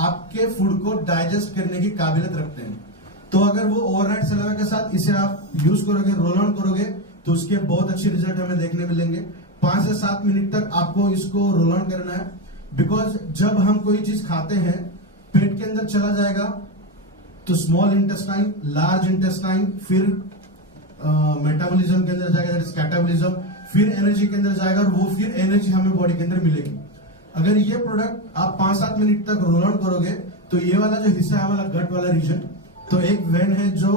आपके फूड को डाइजेस्ट करने की काबिलियत रखते हैं। तो अगर वो ओवरनाइट सलाइवा के साथ इसे आप यूज करोगे, रोल ऑन करोगे, तो उसके बहुत अच्छे रिजल्ट हमें देखने मिलेंगे। 5 से 7 मिनट तक आपको इसको रोल ऑन करना है, बिकॉज जब हम कोई चीज खाते हैं पेट के अंदर चला जाएगा तो स्मॉल इंटेस्टाइन, लार्ज इंटेस्टाइन, फिर मेटाबॉलिज्म के अंदर जाएगा, कैटाबॉलिज्म, फिर एनर्जी के अंदर जाएगा, और वो फिर एनर्जी हमें बॉडी के अंदर मिलेगी। अगर ये प्रोडक्ट आप 5-7 मिनट तक रोल ऑन करोगे तो ये वाला जो हिस्सा है हमारा गट वाला रीजन, तो एक वेन है जो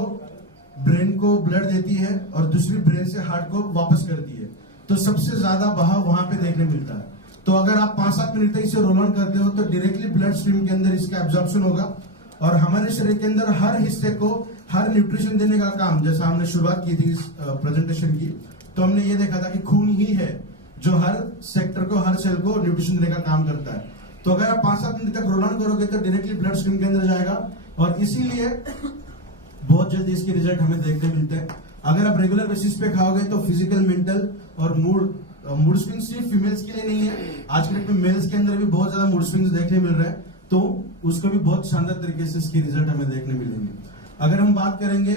ब्रेन को ब्लड देती है और दूसरी ब्रेन से हार्ट को वापस करती है, तो सबसे ज्यादा बहाव वहां पे देखने मिलता है। तो अगर आप 5-7 मिनट तक इसे रोल ऑन करते हो तो डायरेक्टली ब्लड स्ट्रीम के अंदर इसका एब्जॉर्प्शन होगा, और हमारे शरीर के अंदर हर हिस्से को हर न्यूट्रिशन देने का काम, जैसा हमने शुरुआत की थी इस प्रेजेंटेशन की, तो हमने ये देखा था कि खून ही है जो हर सेक्टर को, हर सेल को न्यूट्रिशन देने का काम करता है। तो अगर आप 5-7 मिनट तक रोल ऑन करोगे तो डायरेक्टली ब्लड स्ट्रीम के अंदर जाएगा, और इसीलिए बहुत जल्दी इसके रिजल्ट हमें देखने मिलते हैं। अगर आप रेगुलर बेसिस पे खाओगे तो फिजिकल, मेंटल और मूड स्विंग्स सिर्फ फीमेल्स के लिए नहीं है, आज के डेट में मेल्स के अंदर भी बहुत ज्यादा मूड स्विंग्स देखने मिल रहे हैं, तो उसको भी बहुत शानदार तरीके से इसके रिजल्ट हमें देखने मिलेंगे। अगर हम बात करेंगे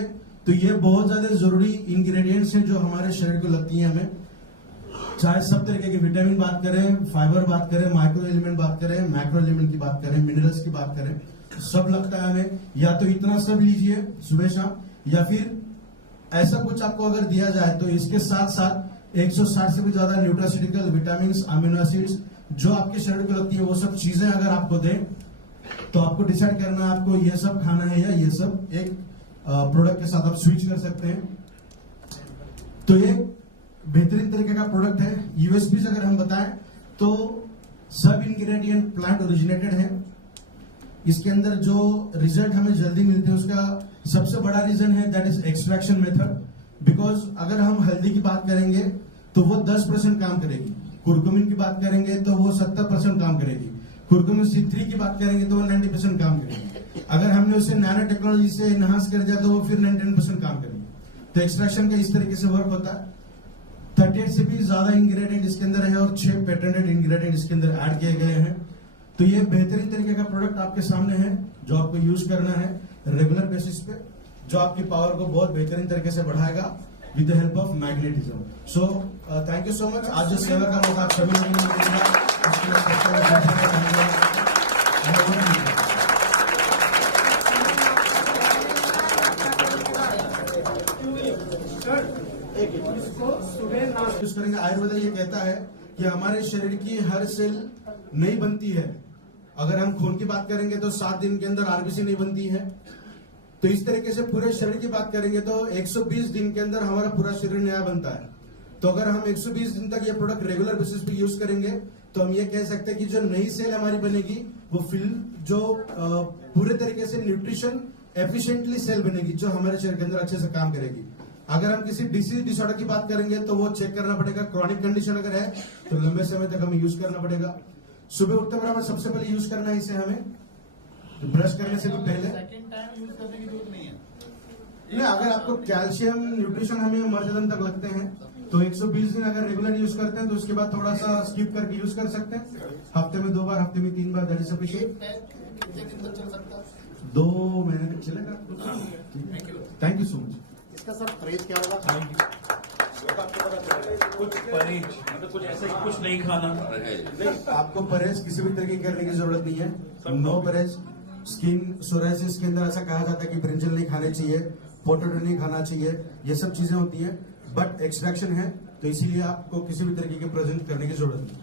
तो ये बहुत ज्यादा जरूरी इंग्रेडिएंट्स हैं जो हमारे शरीर को लगती हैं हमें, चाहे सब तरीके के विटामिन बात करें, फाइबर बात करें, माइक्रो एलिमेंट बात करें, मैक्रो एलिमेंट की बात करें, मिनरल्स की बात करें, सब लगता है हमें। या तो इतना सब लीजिए सुबह शाम, या फिर ऐसा कुछ आपको अगर दिया जाए तो इसके साथ साथ 160 से भी ज्यादा न्यूट्रास्यूटिकल, विटामिन, अमीनो एसिड्स जो आपके शरीर को लगती है, वो सब चीजें अगर आपको दें तो आपको डिसाइड करना है आपको ये सब खाना है या ये सब। एक प्रोडक्ट के साथ आप स्विच कर सकते हैं। तो ये बेहतरीन तरीके का प्रोडक्ट है। यूएसपी अगर हम बताएं तो सब इंग्रेडिएंट प्लांट ओरिजिनेटेड है। इसके अंदर जो रिजल्ट हमें जल्दी मिलते हैं उसका सबसे बड़ा रीजन है that is extraction method. Because अगर हम हल्दी की बात करेंगे तो वो 10% काम करेगी, कुरकुमिन की बात करेंगे तो वो 70% काम करेगी, कुरकुमिन C3 की बात करेंगे तो वो 90% काम करेगी। अगर हमने उसे नैनो टेक्नोलॉजी से एनहांस कर दिया तो वो फिर 99% काम करेगी। तो एक्सट्रैक्शन का इस तरीके से वर्क होता है। 38 से भी ज्यादा इंग्रेडिएंट इसके अंदर है और 6 पेटेंटेड इंग्रेडिएंट इसके अंदर ऐड किए गए हैं। तो ये बेहतरीन तरीके का प्रोडक्ट आपके सामने है जो आपको यूज करना है रेगुलर बेसिस पे, जो आपकी पावर को बहुत बेहतरीन तरीके से बढ़ाएगा with the help of magnetism. So thank you so much. आज जो सेवा का मौका आप सभी लोगों ने मिलेगा, उसके लिए यूज करेंगे। आयुर्वेद ये कहता है कि हमारे शरीर की हर सेल नहीं बनती है। अगर हम खून की बात करेंगे तो 7 दिन के अंदर आरबीसी नहीं बनती है। तो इस तरीके से पूरे शरीर की बात करेंगे तो 120 दिन के अंदर हमारा पूरा शरीर नया बनता है। तो अगर हम 120 दिन तक ये प्रोडक्ट रेगुलर बेसिस पे यूज करेंगे तो हम ये कह सकते हैं कि जो नई सेल हमारी बनेगी वो जो पूरे तरीके से न्यूट्रिशन एफिशिएंटली सेल बनेगी जो हमारे शरीर के अंदर अच्छे से काम करेगी। अगर हम किसी डिसीज डिसऑर्डर की बात करेंगे तो वो चेक करना पड़ेगा। क्रॉनिक कंडीशन अगर है तो लंबे समय तक हमें यूज करना पड़ेगा। सुबह उठते बराबर सबसे पहले यूज करना है इसे हमें, तो ब्रश करने से भी पहले। सेकंड टाइम यूज करने की जरूरत नहीं है। नहीं, अगर आपको कैल्शियम न्यूट्रिशन हमें मर्जदन तक लगते हैं तो 120 दिन अगर रेगुलर यूज करते हैं तो उसके बाद थोड़ा सा स्किप करके यूज कर सकते हैं। हफ्ते में 2 बार, हफ्ते में 3 बार, दैट इज सफिशिएंट। कितने दिन तक चल सकता है? 2 महीने तक चलेगा। Thank you so much. इसका सर प्राइस क्या होगा? कुछ परहेज मतलब कुछ ऐसा ही कुछ नहीं खाना। नहीं, आपको परहेज किसी भी तरीके करने की जरूरत नहीं है। नो परहेज। स्किन सोराइसिस के अंदर ऐसा कहा जाता है कि ब्रिंजल नहीं खाने चाहिए, पोटैटो नहीं खाना चाहिए, ये सब चीजें होती है, बट एक्सट्रैक्शन है तो इसीलिए आपको किसी भी तरीके के प्रेजेंट करने की जरूरत नहीं।